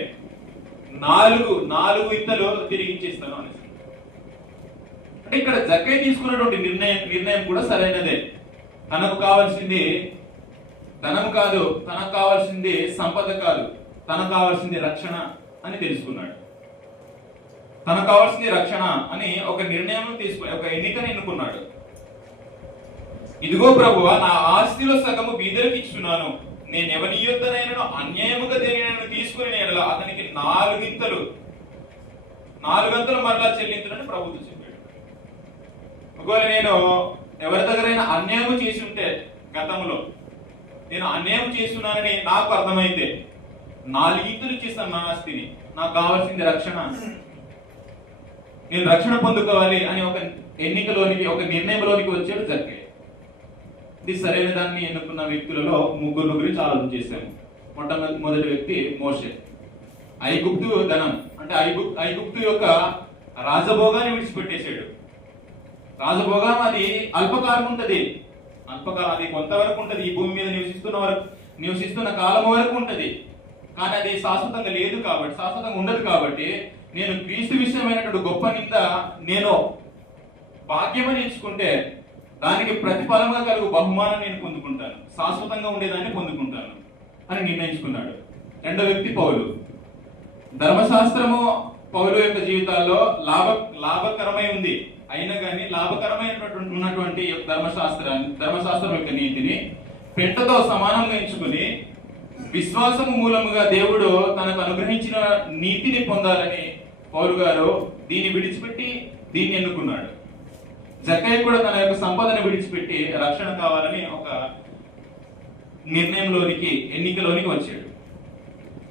నాలుగు ఇంతలు తిరిగి ఇచ్చేస్తాను అనేసి. అంటే ఇక్కడ జక్కయ్య తీసుకున్నటువంటి నిర్ణయం కూడా సరైనదే. తనకు కావాల్సింది ధనం కాదు, తనకు కావాల్సింది సంపద కాదు, తనకు కావాల్సింది రక్షణ అని తెలుసుకున్నాడు. తనకు కావాల్సింది రక్షణ అని ఒక నిర్ణయం తీసుకుని ఒక ఎన్నికను ఎన్నుకున్నాడు. ఇదిగో ప్రభువా, నా ఆస్తిలో సగము బీదలకు ఇచ్చున్నాను, నేను ఎవరి యొద్దనైనా అన్యాయముగా దేనినైనా తీసుకుని నేను అతనికి నాలుగింతలు మరలా చెల్లించునని ప్రభుత్వం చెప్పాడు. ఒకవేళ నేను ఎవరి దగ్గరైనా అన్యాయం చేసి ఉంటే, గతంలో నేను అన్యాయం చేస్తున్నానని నాకు అర్థమైతే 4 ఇంతలు ఇచ్చేస్తాను నా ఆస్తిని. నాకు కావాల్సింది రక్షణ, నేను రక్షణ పొందుకోవాలి అని ఒక ఎన్నికలోనికి, ఒక నిర్ణయంలోనికి వచ్చాడు జక్కయ్య. ఇది సరైన దాన్ని ఎన్నుకున్న వ్యక్తులలో 3 గురించి ఆలోచన చేశాము. మొదటి వ్యక్తి మోషే. ఐగుప్తు ధనం అంటే ఐగుప్తు యొక్క రాజభోగాన్ని విడిచిపెట్టేశాడు. రాజభోగం అది అల్పకాలం ఉంటది, అది కొంతవరకు ఉంటది, ఈ భూమి మీద నివసిస్తున్న కాలం వరకు ఉంటది. కానీ అది శాశ్వతంగా లేదు కాబట్టి, శాశ్వతంగా ఉండదు కాబట్టి, నేను క్రీస్తు విషయమైనటువంటి గొప్ప నింద నేను భాగ్యమని ఎంచుకుంటే దానికి ప్రతిఫలంగా కలుగు బహుమానం నేను పొందుకుంటాను, శాశ్వతంగా ఉండేదాన్ని పొందుకుంటాను అని నిర్ణయించుకున్నాడు. రెండో వ్యక్తి పౌలు. ధర్మశాస్త్రము పౌలు యొక్క జీవితాల్లో లాభకరమై ఉంది, అయినా కానీ లాభకరమైనటువంటి ధర్మశాస్త్రం యొక్క నీతిని పెంటతో సమానంగా ఎంచుకుని విశ్వాసము మూలముగా దేవుడు తనకు అనుగ్రహించిన నీతిని పొందాలని పౌలు గారు దీన్ని విడిచిపెట్టి దీన్ని ఎన్నుకున్నాడు. జక్కయ్య కూడా తన యొక్క సంపదను విడిచిపెట్టి రక్షణ కావాలని ఒక ఎన్నికలోనికి వచ్చాడు.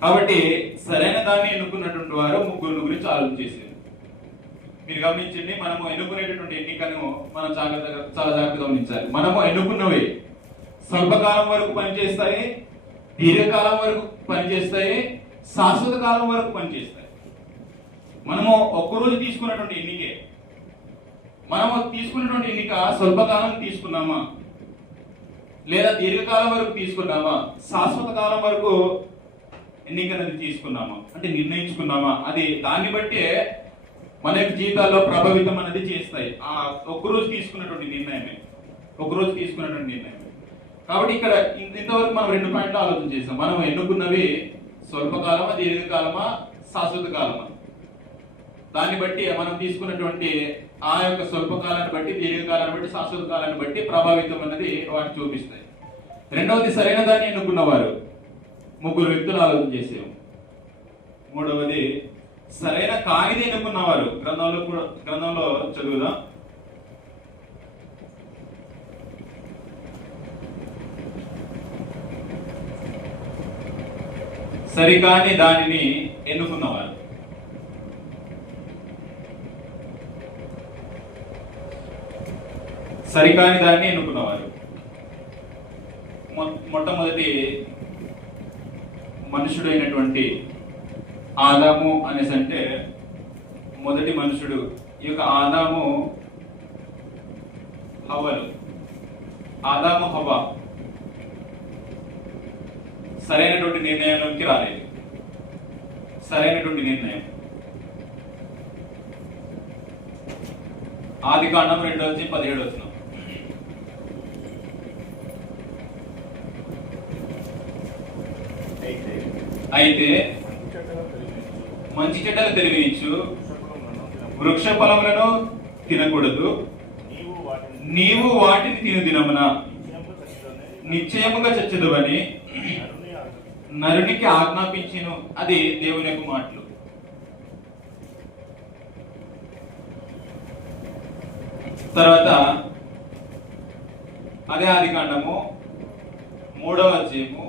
కాబట్టి సరైన దాన్ని ఎన్నుకున్నటువంటి వారు 3 గురించి ఆలోచన చేశారు. మీరు గమనించండి, మనము ఎన్నుకునేటటువంటి ఎన్నికను మనం చాలా జాగ్రత్తగా గమనించాలి. మనము ఎన్నుకున్నవి స్వల్పకాలం వరకు పనిచేస్తాయి, దీర్ఘకాలం వరకు పనిచేస్తాయి, శాశ్వత కాలం వరకు పనిచేస్తాయి. మనము ఒక్కరోజు తీసుకున్నటువంటి ఎన్నికే, మనము తీసుకున్నటువంటి ఎన్నిక స్వల్పకాలం తీసుకున్నామా, లేదా దీర్ఘకాలం వరకు తీసుకున్నామా, శాశ్వత కాలం వరకు ఎన్నికనేది తీసుకున్నామా అంటే నిర్ణయించుకున్నామా, అది దాన్ని బట్టే మన యొక్క జీవితాల్లో ప్రభావితం అనేది చేస్తాయి. ఆ ఒక్కరోజు తీసుకున్నటువంటి నిర్ణయమే. కాబట్టి ఇక్కడ ఇంతవరకు మనం 2 పాయింట్లు ఆలోచన చేసాం. మనం ఎన్నుకున్నవి స్వల్పకాలమా, దీర్ఘకాలమా, శాశ్వత కాలమా, దాన్ని బట్టి మనం తీసుకున్నటువంటి ఆ యొక్క స్వల్పకాలాన్ని బట్టి, దీర్ఘకాలాన్ని బట్టి, శాశ్వత కాలాన్ని బట్టి ప్రభావితం అనేది వాటిని చూపిస్తాయి. రెండవది సరైన దాన్ని ఎన్నుకున్నవారు 3 వ్యక్తులు ఆలోచన చేసాం. మూడవది సరైన కానిది ఎన్నుకున్నవారు. గ్రంథంలో చదువుదాం. సరికాని దానిని ఎన్నుకున్నవారు. సరికాని దాన్ని ఎన్నుకున్నవారు. మొట్టమొదటి మనుషుడైనటువంటి ఆదాము అనేసి అంటే మొదటి మనుషుడు. ఈ యొక్క ఆదాము హవ్వ సరైనటువంటి నిర్ణయంలోకి రాలేదు. సరైనటువంటి నిర్ణయం ఆదికాండం 2:17. అయితే మంచి చెడ్డలు తెలియచ్చు, వృక్ష ఫలములను తినకూడదు, నీవు వాటిని తిను దినమున నిశ్చయముగా చచ్చదువని నరునికి ఆజ్ఞాపించెను. అది దేవుని యొక్క మాటలు. తర్వాత అదే ఆదికాండము 3:17.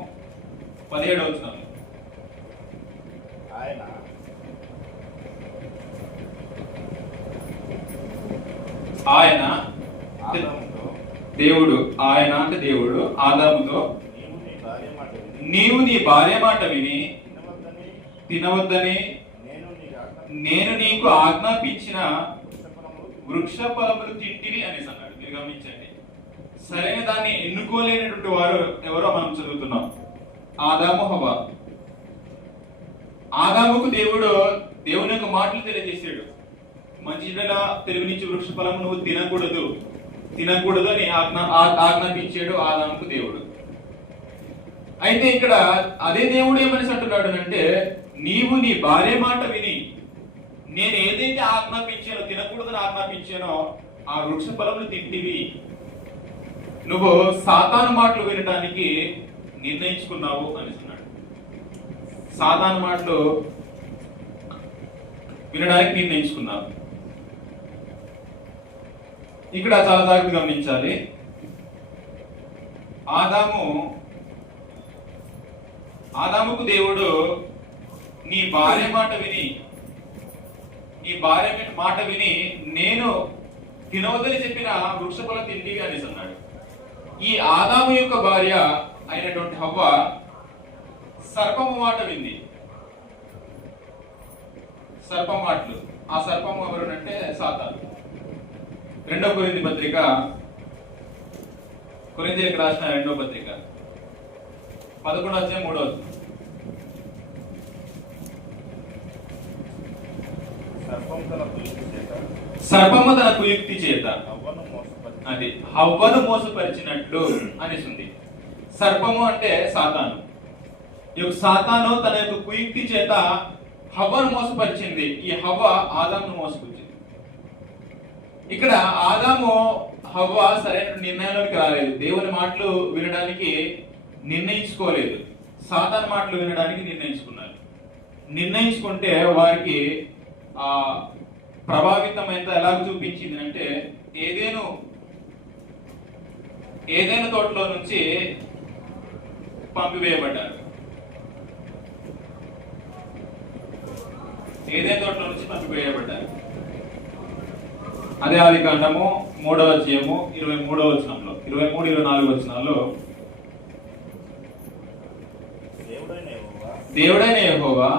ఆయన అంటే దేవుడు ఆదాముతో నీవు నీ భార్య మాట విని తినవద్దని తినవద్దని నేను నీకు ఆజ్ఞాపించిన వృక్ష ఫలములు తింటివి అనేసి అన్నాడు. మీరు గమనించండి, సరైన దాన్ని ఎన్నుకోలేనటువంటి వారు ఎవరో మనం చదువుతున్నాం. ఆదాము హవ్వ. ఆదాముకు దేవుని యొక్క మాటలు తెలియజేశాడు. మంచి చెడ్డల తెలుగు నుంచి వృక్ష ఫలం నువ్వు తినకూడదు అని ఆజ్ఞాపించాడు ఆదాముకు దేవుడు. అయితే ఇక్కడ అదే దేవుడు ఏమని అంటున్నాడు అంటే, నీవు నీ భార్య మాట విని నేను ఏదైతే ఆజ్ఞాపించానో, తినకూడదని ఆజ్ఞాపించానో ఆ వృక్ష ఫలములు తింటివి. నువ్వు సాతాను మాటలు వినడానికి నిర్ణయించుకున్నావు అని అన్నాడు. సాతాను మాటలు వినడానికి నిర్ణయించుకున్నావు. ఇక్కడ చాలా జాగ్రత్తగా గమనించాలి. ఆదాముకు దేవుడు నీ భార్య మాట విని నేను తినవద్దని చెప్పిన వృక్ష ఫలం తింటివి అనేసి అన్నాడు. ఈ ఆదాము యొక్క భార్య అయినటువంటి హవ్వ సర్పము మాట వింది. సర్పం మాటలు. ఆ సర్పము ఎవరునంటే సాతాను. 2 కొరింథీ పత్రిక, కొరింథీయులకు రాసిన 2వ పత్రిక 11వ అధ్యాయం 3వ వచనం. సర్పము తన కుయుక్తి చేత అది హవ్వను మోసపరిచినట్లు అనేసింది. సర్పము అంటే సాతాను. ఈ సాతాను తన యొక్క కుయుక్తి చేత హవ్వను మోసపరిచింది. ఈ హవ్వ ఆదామును మోసపుచ్చింది. ఇక్కడ ఆదాము హవ్వ సరైన నిర్ణయంలోకి రాలేదు. దేవుని మాటలు వినడానికి నిర్ణయించుకోలేదు. సాతాను మాటలు వినడానికి నిర్ణయించుకున్నారు. నిర్ణయించుకుంటే వారికి ఆ ప్రభావితమైనంత ఎలాగ చూపించింది అంటే, ఏదేను తోటలో నుంచి పంపివేయబడ్డారు. అదే ఆదికాండము 3వ అధ్యాయము 23వ వచనంలో 23-24 వచనాల్లో దేవుడైన యెహోవా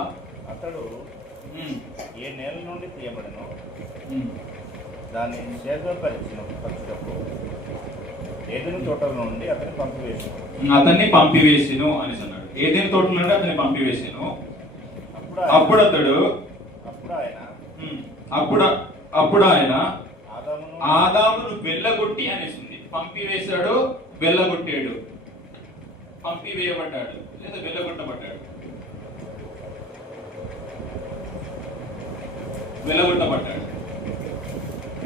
అతడు ఏ నేల నుండి తీయబడను దాన్ని సేదపరచుటకు ఏదైనా తోటల నుండి అతన్ని పంపివేసిను అని అన్నాడు. ఏదైనా తోటల నుండి అతన్ని పంపివేసిను. అప్పుడు ఆయన ఆదామును వెళ్ళగొట్టి అనేసింది. పంపివేశాడు, వెళ్ళగొట్టాడు, పంపివేయబడ్డాడు లేదా వెళ్ళగొట్టబడ్డాడు.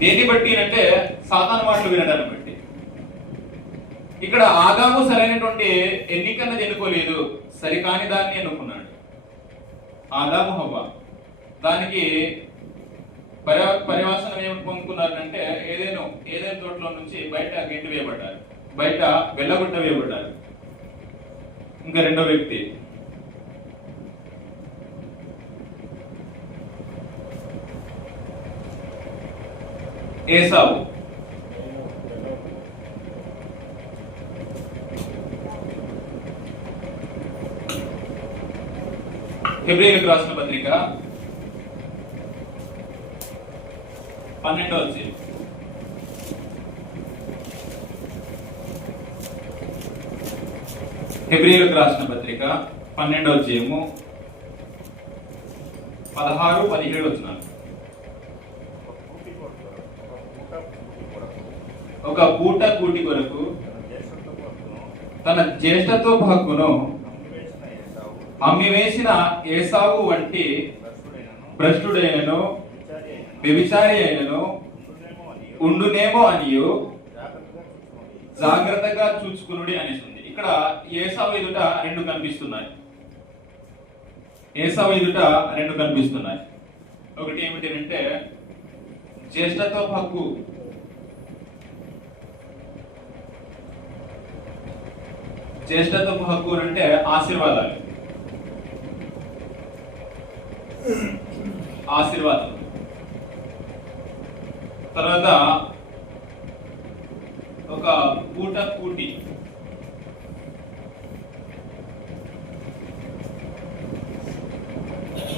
దేని బట్టి అంటే సాతాను మాటలు వినడాన్ని బట్టి. ఇక్కడ ఆదాము సరైనటువంటి ఎన్నికన్నది ఎన్నుకోలేదు, సరికాని దాన్ని ఎన్నుకున్నాడు. ఆదాము హవ్వ దానికి పర్యవసనం ఏమి పొందుకున్నారంటే ఏదైనా తోటలో నుంచి బయట గెంటి వేయబడ్డారు, బయట వెళ్ళగొట్ట వేయబడ్డారు. ఇంకా 2వ వ్యక్తి ఏసావు. హెబ్రీయులకు రాసిన పత్రిక 12వ అధ్యాయం. హెబ్రీయులకు రాసిన పత్రిక 12వ అధ్యాయము 16-17 వచనాలు. ఒక పూట కూటి కొరకు తన జ్యేష్ఠత్వపు హక్కును అమ్మివేసిన ఏసావు వంటి భ్రష్టుడైనను వ్యభిచారి అయినను ఉండునేమో అనియు జాగ్రత్తగా చూచుకునుడి అనేసింది. ఇక్కడ ఏసావు ఎదుట రెండు కనిపిస్తున్నాయి. ఒకటి ఏమిటి అంటే జ్యేష్ఠత్వపు హక్కు. జ్యేష్ఠత్వపు హక్కు అంటే ఆశీర్వాదం. తర్వాత ఒక పూట కూటి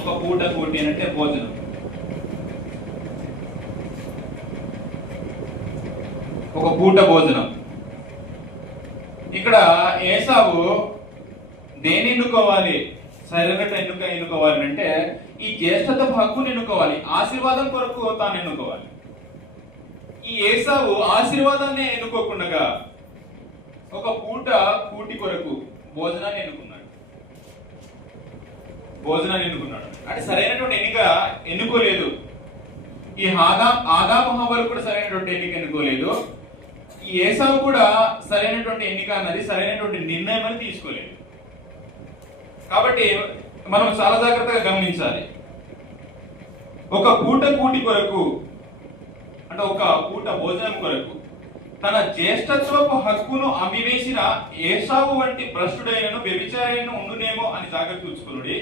ఒక పూట కోటి అంటే భోజనం. ఒక పూట భోజనం. ఇక్కడ ఏసావు దేని ఎన్నుకోవాలి? సరైన ఎన్నుకోవాలి అంటే ఈ జ్యేష్ఠత హక్కుని ఎన్నుకోవాలి, ఆశీర్వాదం కొరకు తాను ఎన్నుకోవాలి. ఈ ఏసావు ఆశీర్వాదాన్ని ఎన్నుకోకుండా ఒక పూట కూటి కొరకు భోజనాన్ని ఎన్నుకున్నాడు. అంటే సరైనటువంటి ఎన్నిక ఎన్నుకోలేదు. ఈ ఆదాము హవ్వలు కూడా సరైనటువంటి ఎన్నిక ఎన్నుకోలేదు. ఈ ఏసావు కూడా సరైనటువంటి ఎన్నిక అన్నది, సరైనటువంటి నిర్ణయం అని తీసుకోలేదు. కాబట్టి మనం చాలా జాగ్రత్తగా గమనించాలి. ఒక పూట కూటి కొరకు అంటే ఒక పూట భోజనం కొరకు తన జ్యేష్ఠత్వపు హక్కును అమ్మివేసిన ఏసావు వంటి భ్రష్టుడైనను వ్యభిచారైన ఉండునేమో అని జాగ్రత్త చూసుకునుడి.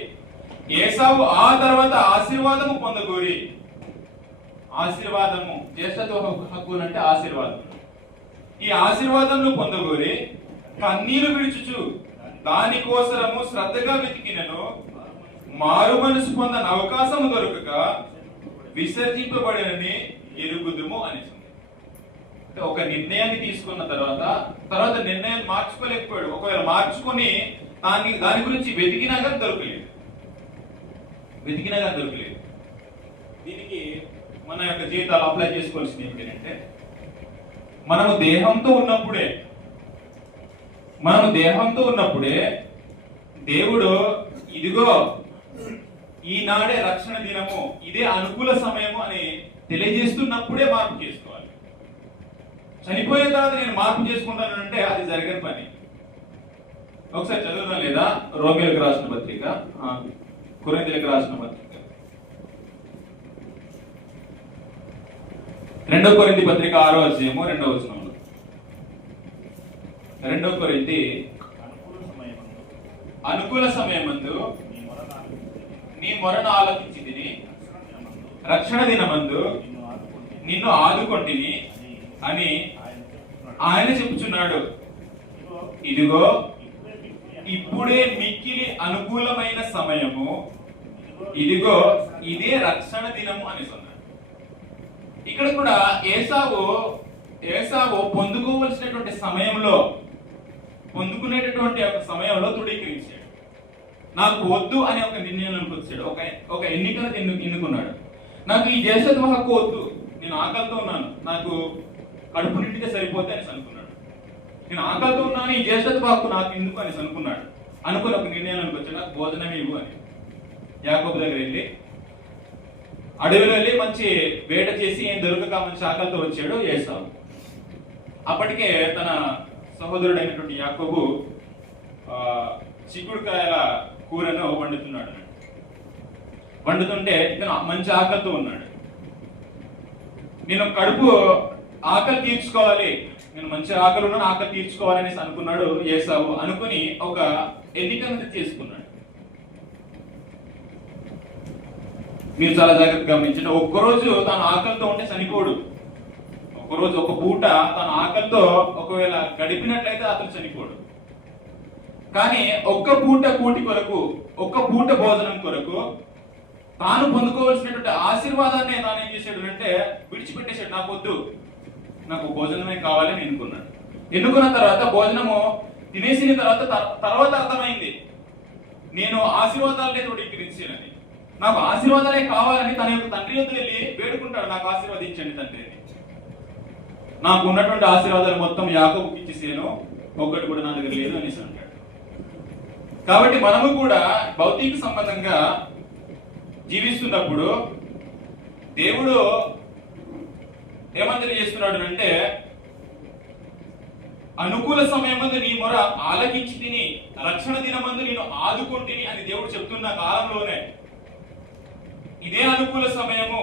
ఏసావు ఆ తర్వాత ఆశీర్వాదము పొందగోరి, ఆశీర్వాదము జ్యేష్ఠత్వ హక్కు అంటే ఆశీర్వాదం, ఈ ఆశీర్వాదమును పొందగోరి కన్నీరు విడుచుచు దానికోసరము శ్రద్ధగా వెతికినను మారు మనసు పొందని అవకాశము దొరకక విసర్జింపబడినని ఎరుగుదుము అనేసి. ఒక నిర్ణయాన్ని తీసుకున్న తర్వాత నిర్ణయాన్ని మార్చుకోలేకపోయాడు. ఒకవేళ మార్చుకొని దాని గురించి వెతికినా కానీ దొరకలేదు. దీనికి మన యొక్క జీవితాలు అప్లై చేసుకోవాల్సింది ఏమిటంటే, మనము దేహంతో ఉన్నప్పుడే దేవుడు ఇదిగో ఈనాడే రక్షణ దినము, ఇదే అనుకూల సమయము అని తెలియజేస్తున్నప్పుడే మార్పు చేసుకోవాలి. చనిపోయిన తర్వాత నేను మార్పు చేసుకుంటానంటే అది జరగని పని. ఒకసారి చదువుదాం లేదా? రోమీయులకు రాసిన పత్రిక, కొరింథీయులకు రాసిన పత్రిక, 2 కొరింథీ పత్రిక 6వ అధ్యాయము 2వ వచనంలో, 2 కొరింథీ అనుకూల సమయమందు నీ మొరను ఆలకించితిని, రక్షణ దినమందు నిన్ను ఆదుకొంటిని అని ఆయన చెప్పుచున్నాడు. ఇదిగో ఇప్పుడే మిక్కిలి అనుకూలమైన సమయము, ఇదిగో ఇదే రక్షణ దినము అని అన్నాడు. ఇక్కడ కూడా ఏసావు పొందుకోవలసినటువంటి పొందుకునేటటువంటి ఒక సమయంలో తృఢీకరించాడు. నాకు వద్దు అనే ఒక నిర్ణయంలోకి వచ్చాడు. ఒక ఎన్నికను ఎన్నుకున్నాడు. నాకు ఈ జ్యేష్ఠత్వ హక్కు వద్దు, నేను ఆకలితో ఉన్నాను, నాకు కడుపు నిండితే సరిపోతే అని అనుకున్నాడు. నేను ఆకలితో ఉన్నాను, ఈ జ్యేష్ఠత్వ హక్కు నాకు ఎందుకు అని అనుకుని ఒక నిర్ణయంలోకి వచ్చాడు. నాకు భోజనం ఇవ్వు అని యాకోబు దగ్గర వెళ్ళి, అడవిలో వెళ్ళి మంచి వేట చేసి ఏం దొరకక మంచి ఆకలితో వచ్చాడు ఏసావు. అప్పటికే తన సహోదరుడైనటువంటి యాకోబు చిక్కుడుకాయల కూరను వండుతుంటే ఇతను మంచి ఆకలితో ఉన్నాడు. నేను కడుపు ఆకలి తీర్చుకోవాలి, నేను మంచి ఆకలి ఉన్నాను, ఆకలి తీర్చుకోవాలనేసి అనుకున్నాడు ఏసావు. అనుకుని ఒక ఎన్నికను చేసుకున్నాడు. మీరు చాలా జాగ్రత్తగా గమనించండి. ఒక్కరోజు తాను ఆకలితో ఉంటే చనిపోడు. ఒక పూట తన ఆకలితో ఒకవేళ గడిపినట్లయితే అతను చనిపోడు. కానీ ఒక్క పూట కూటి కొరకు, ఒక్క పూట భోజనం కొరకు తాను పొందుకోవాల్సినటువంటి ఆశీర్వాదాన్ని తాను ఏం చేశాడు అంటే విడిచిపెట్టేశాడు. నాకు వద్దు, నాకు భోజనమే కావాలని ఎన్నుకున్న తర్వాత భోజనము తినేసిన తర్వాత అర్థమైంది, నేను ఆశీర్వాదాలనే తృఢీకరించానని, నాకు ఆశీర్వాదాలే కావాలని తన యొక్క తండ్రి వద్ద వెళ్ళి వేడుకుంటాడు. నాకు ఆశీర్వదించండి తండ్రిని, నాకు ఉన్నటువంటి ఆశీర్వాదాలు మొత్తం యాకోబుకి ఇచ్చేసాను, ఒక్కటి కూడా నా దగ్గర లేదు అనేసి అంటాడు. కాబట్టి మనము కూడా భౌతిక సంబంధంగా జీవిస్తున్నప్పుడు దేవుడు ఏమని తెలియజేస్తున్నాడు అంటే, అనుకూల సమయమందు నీ మొర ఆలకించి తిని, రక్షణ దినమందు నేను ఆదుకుంటుని అని దేవుడు చెప్తున్న కాలంలోనే ఇదే అనుకూల సమయము,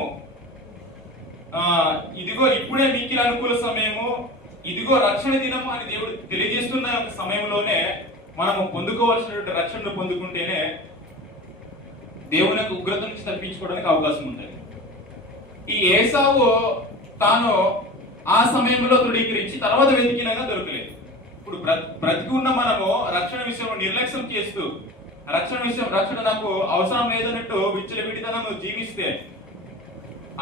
ఇదిగో ఇప్పుడే మిక్కిలి అనుకూల సమయము, ఇదిగో రక్షణ దినము అని దేవుడు తెలియజేస్తున్న ఒక సమయంలోనే మనము పొందుకోవాల్సినటువంటి రక్షణను పొందుకుంటేనే దేవునికి ఉగ్రత నుంచి తప్పించుకోవడానికి అవకాశం ఉంటుంది. ఈ ఏసావు తాను ఆ సమయంలో తృఢీకరించి తర్వాత వెతికినాగా దొరకలేదు. ఇప్పుడు బ్రతికి ఉన్న మనము రక్షణ విషయంలో నిర్లక్ష్యం చేస్తూ రక్షణ నాకు అవసరం లేదన్నట్టు విచ్చలవిడితనం జీవిస్తే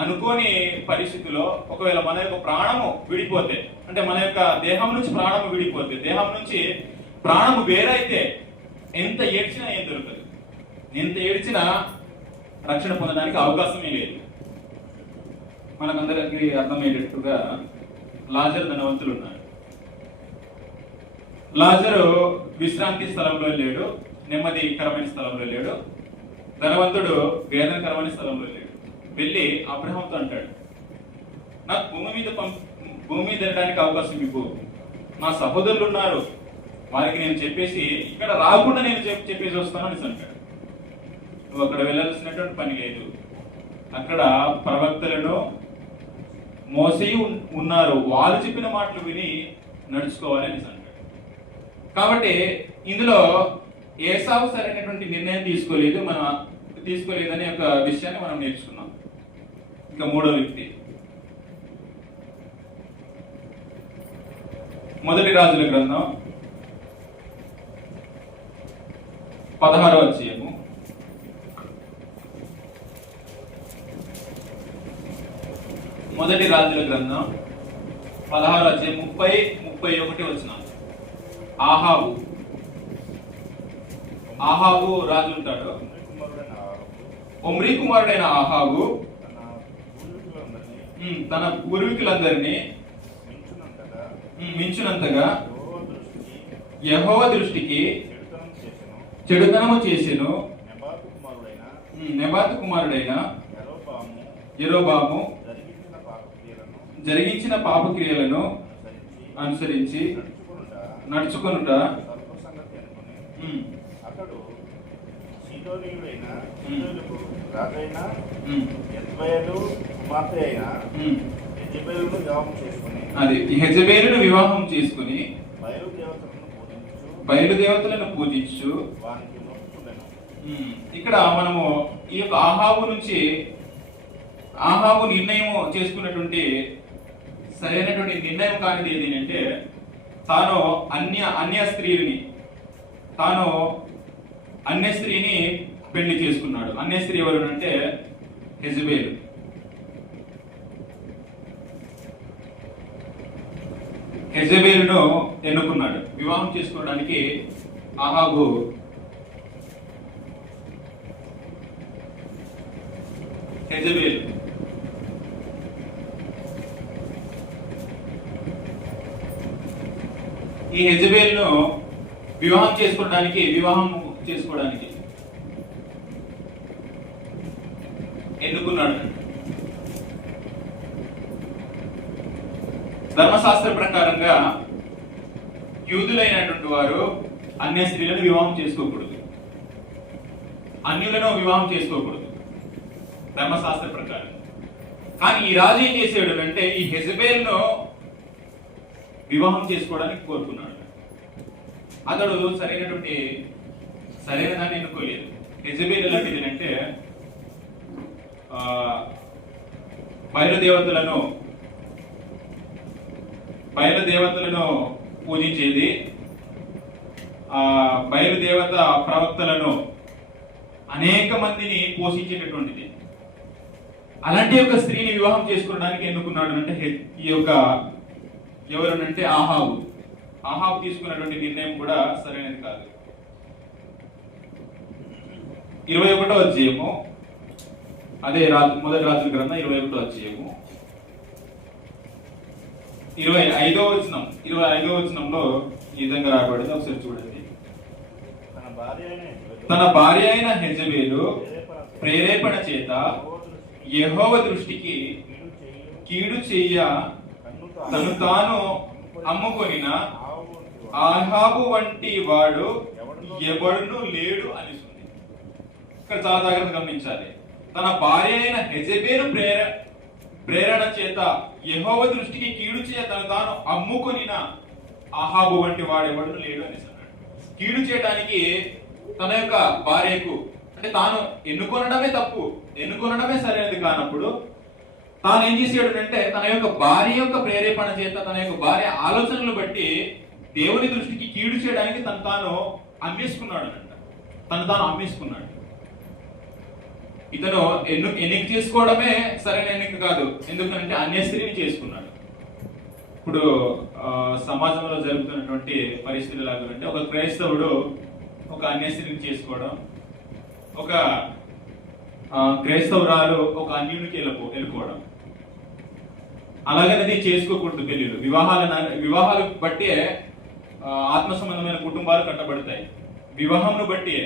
అనుకోని పరిస్థితిలో ఒకవేళ మన యొక్క ప్రాణము విడిపోతే, అంటే మన యొక్క దేహం నుంచి ప్రాణము విడిపోతే, దేహం నుంచి ప్రాణము వేరైతే ఎంత ఏడ్చినా ఏం దొరకదు. ఎంత ఏడ్చినా రక్షణ పొందడానికి అవకాశమే లేదు. మనకందరికి అర్థమయ్యేటట్టుగా లాజరు ధనవంతులు ఉన్నారు. లాజరు విశ్రాంతి స్థలంలో లేడు, నెమ్మదికరమైన స్థలంలో లేడు. ధనవంతుడు వేదనకరమైన స్థలంలో లేడు. వెళ్ళి అబ్రహాంతో అంటాడు, నాకు భూమి మీద తినడానికి అవకాశం ఇవ్వు, మా సహోదరులు ఉన్నారు, వారికి నేను చెప్పేసి ఇక్కడ రాకుండా నేను చెప్పేసి వస్తాను అని అంటాడు. నువ్వు అక్కడ వెళ్ళాల్సినటువంటి పని లేదు, అక్కడ ప్రవక్తలను మోసే ఉన్నారు, వాళ్ళు చెప్పిన మాటలు విని నడుచుకోవాలి అని అంటాడు. కాబట్టి ఇందులో ఏసావు సరైనటువంటి నిర్ణయం తీసుకోలేదనే ఒక విషయాన్ని మనం నేర్చుకున్నాం. ఇంకా మూడో వ్యక్తి, మొదటి రాజుల గ్రంథం 16వ అధ్యాయము 16వ అధ్యాయం 30-31 వచనం. ఆహాబు రాజు ఉంటాడు. ఒమ్రీ కుమారుడైన ఆహాబు తన పూర్వీకులందరినీ మించునంతగా యెహోవా దృష్టికి చెడుతనము చేసెను. నెబాతు కుమారుడైన యెరోబాము జరిగించిన పాపక్రియలను అనుసరించి నడుచుకొనుట అతడు సీదోనీయుడైన రాజైన యెజ్బయేలు కుమార్తె అయిన యెజబెలును వివాహం చేసుకుని వివాహం చేసుకుని బయలుదేవతలను పూజించు వానికి మొక్కుకొనెను. ఇక్కడ మనము ఈ యొక్క ఆహాబు నిర్ణయం చేసుకున్నటువంటి సరైనటువంటి నిర్ణయం కానిది ఏది అంటే, తాను అన్య స్త్రీని పెళ్లి చేసుకున్నాడు. అన్య స్త్రీ ఎవరు అంటే యెజబెలు. యెజబెలును ఎన్నుకున్నాడు వివాహం చేసుకోవడానికి. ఆహాబు యెజబెలు ఈ యెజబెలును వివాహం చేసుకోవడానికి ఎన్నుకున్నాడు. ధర్మశాస్త్ర ప్రకారంగా యూదులైనటువంటి వారు అన్య స్త్రీలను వివాహం చేసుకోకూడదు, అన్యులను వివాహం చేసుకోకూడదు ధర్మశాస్త్ర ప్రకారం. కానీ ఈ రాజు ఏం చేసాడు అంటే ఈ యెజబెలును వివాహం చేసుకోవడానికి కోరుకున్నాడు. అతడు సరైన దాన్ని ఎన్నుకోలేదు. యెజబెలు ఎలాంటిది అంటే బయలుదేవతలను పూజించేది, బయలుదేవత ప్రవక్తలను అనేక మందిని పోషించేటటువంటిది. అలాంటి ఒక స్త్రీని వివాహం చేసుకోవడానికి ఎన్నుకున్నాడు అంటే ఈ యొక్క ఎవరనంటే ఆహాబు తీసుకున్నటువంటి నిర్ణయం కూడా సరైనది కాదు. 21వ అధ్యాయము, అదే మొదటి రాజుల గ్రంథం 21వ అధ్యాయము 25వ వచనంలో ఈ విధంగా రాబడింది. ఒకసారి చూడండి. తన భార్య అయిన యెజబెలు ప్రేరేపణ చేత యెహోవా దృష్టికి కీడు చెయ్య తను తాను అమ్ముకొనిన ఆహాబు వంటి వాడు ఎవడును లేడు అని. ఇక్కడ చాలా జాగ్రత్తగా గమనించాలి. తన భార్య అయిన యెజబెలు ప్రేరణ చేత యెహోవా దృష్టికి కీడు చేయ తను తాను అమ్ముకొనిన ఆహాబు వంటి వాడు ఎవడును లేడు అని అన్నాడు. కీడు చేయడానికి తన యొక్క భార్యకు, అంటే తాను ఎన్నుకొనడమే తప్పు, ఎన్నుకొనడమే సరైనది కానప్పుడు తాను ఏం చేసాడు అంటే తన యొక్క భార్య యొక్క ప్రేరేపణ చేత, తన యొక్క భార్య ఆలోచనలు బట్టి దేవుని దృష్టికి కీడు చేయడానికి తాను అమ్మేసుకున్నాడు అంట. తను తాను అమ్మేసుకున్నాడు. ఇతను ఎన్నిక చేసుకోవడమే సరైన ఎన్నిక కాదు, ఎందుకంటే అన్య స్త్రీని చేసుకున్నాడు. ఇప్పుడు సమాజంలో జరుగుతున్నటువంటి పరిస్థితులు ఎలాగంటే ఒక క్రైస్తవుడు ఒక అన్య స్త్రీని చేసుకోవడం, ఒక క్రైస్తవురాలు ఒక అన్యునికి వెళ్ళిపోవడం, అలాగనేది చేసుకోకూడదు. పెళ్లిళ్ళు వివాహాలు బట్టి ఆత్మ సంబంధమైన కుటుంబాలు కట్టబడతాయి. వివాహంను బట్టి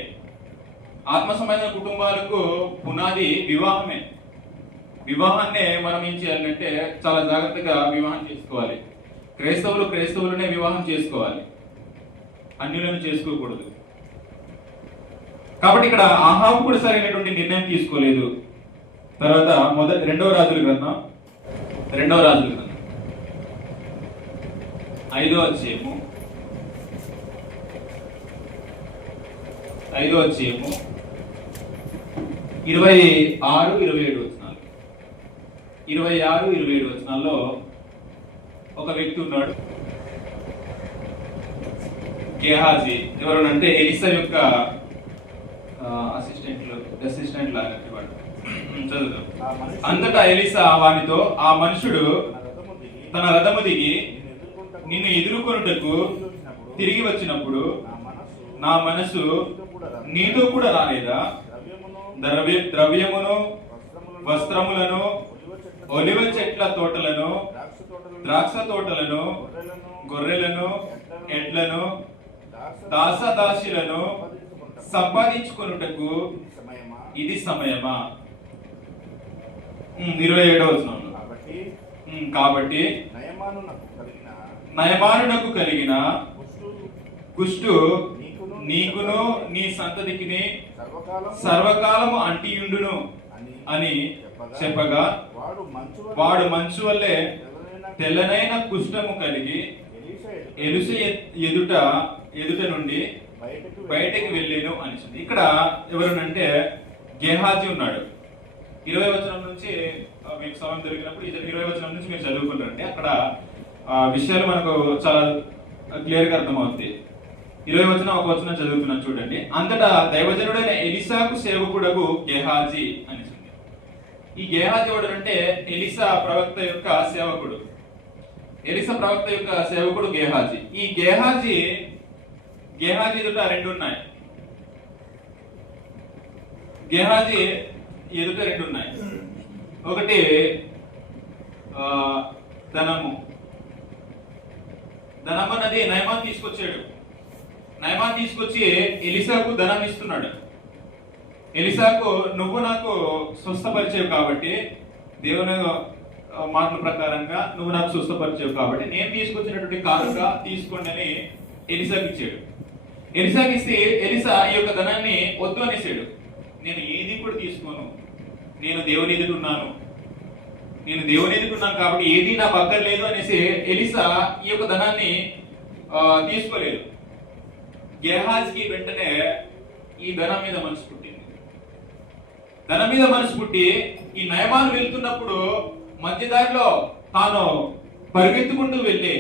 ఆత్మ సంబంధమైన కుటుంబాలకు పునాది వివాహమే. వివాహాన్నే మనం ఏం చేయాలంటే చాలా జాగ్రత్తగా వివాహం చేసుకోవాలి. క్రైస్తవులనే వివాహం చేసుకోవాలి, అన్యులను చేసుకోకూడదు. కాబట్టి ఇక్కడ ఆహాబు కూడా సరైనటువంటి నిర్ణయం తీసుకోలేదు. తర్వాత రెండవ రాజుల గ్రంథం 5వ అధ్యాయము 26-27 వచనాలు. 26-27 వచనాల్లో ఒక వ్యక్తి ఉన్నాడు, గేహాజీ. ఎవరనంటే ఎలీసా యొక్క అసిస్టెంట్ లాగా చదువుతాం. అంతటా ఎలీసా వానితో, ఆ మనుషుడు తన రథము దిగి నిన్ను ఎదుర్కొనుటకు తిరిగి వచ్చినప్పుడు నా మనసు నీతో కూడా రాలేదా? ద్రవ్యమును, వస్త్రములను, ఒలివ చెట్ల తోటలను, ద్రాక్ష తోటలను, గొర్రెలను, ఎడ్లను, దాసదాసులను సంపాదించుకొనుటకు ఇది సమయమా? 27వ వచనం. కాబట్టి నయమానునకు కలిగిన కుష్టు నీకును నీ సంతతికి సర్వకాలము అంటియుండును అని చెప్పగా, వాడు మంచు వల్లే తెల్లనైన కుష్ఠము కలిగి ఎలుస ఎదుట నుండి బయటకి వెళ్ళాను అని. ఇక్కడ ఎవరునంటే గేహాజీ ఉన్నాడు. 20 వచనం నుంచి మీకు సమయం దొరికినప్పుడు 20 వచనం నుంచి మీరు చదువుకుంటారంటే అక్కడ విషయాలు మనకు చాలా క్లియర్ గా అర్థమవుతాయి. 20 వచనం ఒక వచనం చదువుతున్నాను చూడండి. అంతటా దైవజనుడైన ఎలీసాకు సేవకుడగు గేహాజీ అని. ఈ గేహాజీ ఎవడంటే ఎలీసా ప్రవక్త యొక్క సేవకుడు. ఎలీసా ప్రవక్త యొక్క సేవకుడు గేహాజీ. ఈ గేహాజీ ఎదుట రెండు ఉన్నాయి. గేహాజీ ఎదుట రెండు ఉన్నాయి. ఒకటి ధనము అన్నది నయమాన్ తీసుకొచ్చాడు. నయమాన్ తీసుకొచ్చి ఎలీసాకు ధనం ఇస్తున్నాడు. ఎలీసాకు, నువ్వు నాకు స్వస్థపరిచేవు కాబట్టి, దేవుని మాటల ప్రకారంగా నువ్వు నాకు స్వస్థపరిచేవు కాబట్టి నేను తీసుకొచ్చినటువంటి కానుక తీసుకోండి అని ఎలీసాకి ఇచ్చాడు. ఎలీసాకి ఇస్తే ఎలీసా ఈ యొక్క ధనాన్ని వద్దు అనేసాడు. నేను ఏది కూడా తీసుకోను, నేను దేవుని ఎదుగున్నాను కాబట్టి ఏది నాకు అక్కర్లేదు అనేసి ఎలీసా ఈ యొక్క ధనాన్ని తీసుకోలేదు. గేహాజీకి వెంటనే ఈ ధనం మీద మనసు పుట్టింది. ధనం మీద మనసు పుట్టి ఈ నయమాను వెళ్తున్నప్పుడు మధ్య దారిలో తాను పరిగెత్తుకుంటూ వెళ్ళి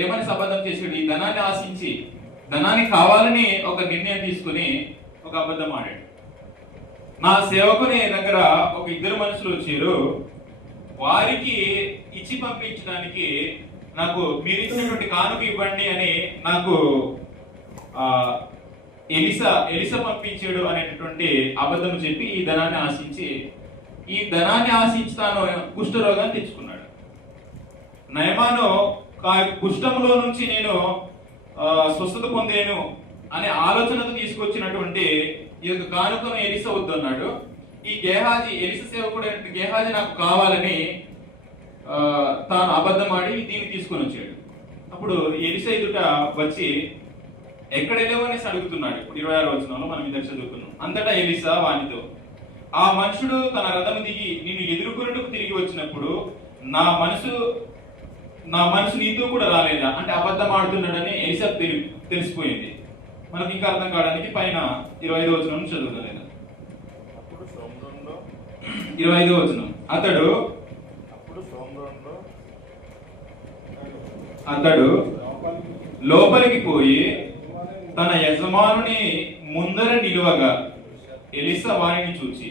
ఏమని అబద్ధం చేశాడు? ఈ ధనాన్ని ఆశించి, ధనాన్ని కావాలని ఒక నిర్ణయం తీసుకుని ఒక అబద్ధం ఆడాడు. నా సేవకుని దగ్గర ఒక ఇద్దరు మనుషులు వచ్చారు, వారికి ఇచ్చి పంపించడానికి నాకు మీరు ఇచ్చినటువంటి కానుక ఇవ్వండి అని నాకు ఎలిసా పంపించాడు అనేటటువంటి అబద్ధం చెప్పి ఈ ధనాన్ని ఆశించి తాను కుష్ఠరోగాన్ని తెచ్చుకున్నాడు. నయమాను కుష్ఠంలో నుంచి నేను స్వస్థత పొందాను అనే ఆలోచనతో తీసుకొచ్చినటువంటి ఈ యొక్క కానుకను ఎలిసా వద్దన్నాడు. ఈ గేహాజీ, ఎలిసా సేవకుడు గేహాజీ నాకు కావాలని తాను అబద్ధమాడి దీన్ని తీసుకొని వచ్చాడు. అప్పుడు ఎలిసా ఎదుట వచ్చి ఎక్కడ వెళ్ళావు అనేసి అడుగుతున్నాడు. ఇప్పుడు 26వ వచనంలో మనం ఇందాక చదువుకున్నాం. అంతటా ఎలిసా వానితో, ఆ మనుషుడు తన రథము దిగి నిన్ను ఎదుర్కొనుటకు తిరిగి వచ్చినప్పుడు నా మనసు నీతో కూడా రాలేదా? అంటే అబద్ధం ఆడుతున్నాడని ఎలిసా తెలిసిపోయింది. మనకి ఇంకా అర్థం కావడానికి పైన 25వ వచనం చదువుకోలేదు. 25వ వచనం. అతడు లోపలికి పోయి తన యజమానుని ముందర నిలువగా ఎలీసా వారిని చూచి,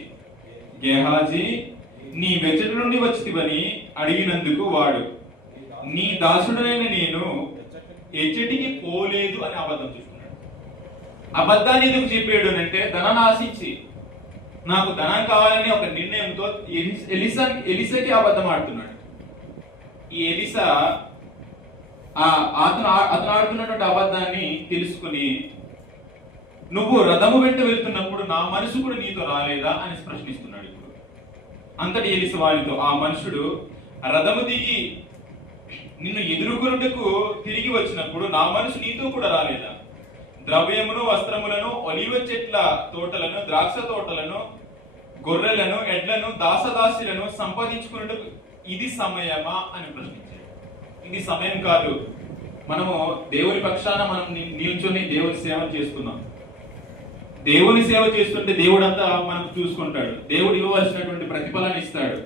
గేహాజీ, నీ వెచ్చటి నుండి వచ్చితివని అడిగినందుకు వాడు, నీ దాసుడైన నేను ఎచ్చటికి పోలేదు అని అబద్ధం చెప్తున్నాడు. అబద్ధాన్ని ఎందుకు చెప్పాడు అంటే, ధనాన్ని ఆశించి నాకు ధనం కావాలని ఒక నిర్ణయంతో ఎలీసాకి అబద్ధం ఆడుతున్నాడు. ఈ ఎలీసా అతను ఆడుతున్నటువంటి అబద్ధాన్ని తెలుసుకుని, నువ్వు రథము వెంట వెళ్తున్నప్పుడు నా మనసు కూడా నీతో రాలేదా అని ప్రశ్నిస్తున్నాడు. ఇప్పుడు అంతటి ఎలీసా వారితో, ఆ మనుషుడు రథము దిగి నిన్ను ఎదుర్కొనుటకు తిరిగి వచ్చినప్పుడు నా మనసు నీతో కూడా రాలేదా? ద్రవ్యమును, వస్త్రములను, ఒలివ చెట్ల తోటలను, ద్రాక్ష తోటలను, గొర్రెలను, ఎడ్లను, దాసదాసులను సంపాదించుకున్నట్టు ఇది సమయమా అని ప్రశ్నించాడు. ఇది సమయం కాదు. మనము దేవుని పక్షాన మనం నిల్చొని దేవుని సేవ చేస్తున్నాం. దేవుని సేవ చేస్తుంటే దేవుడు అంతా మనకు చూసుకుంటాడు. దేవుడు ఇవ్వవలసినటువంటి ప్రతిఫలాన్ని ఇస్తాడు.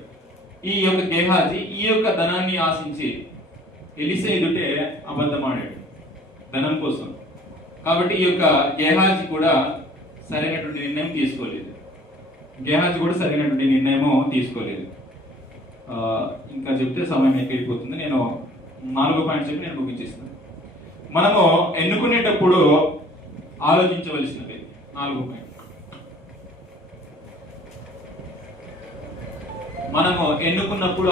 ఈ యొక్క గేహాజీ ఈ యొక్క ధనాన్ని ఆశించి ఎలీసా ఎదుటే అబద్ధమాడాడు ధనం కోసం. కాబట్టి ఈ యొక్క గేహాజీ కూడా సరైనటువంటి నిర్ణయం తీసుకోలేదు. ఇంకా చెప్తే సమయం ఎక్కిపోతుంది. నేను 4వ పాయింట్ చెప్పి నేను ముగించేస్తాను. మనము ఎన్నుకునేటప్పుడు ఆలోచించవలసినది 4వ పాయింట్. మనము ఎన్నుకున్నప్పుడు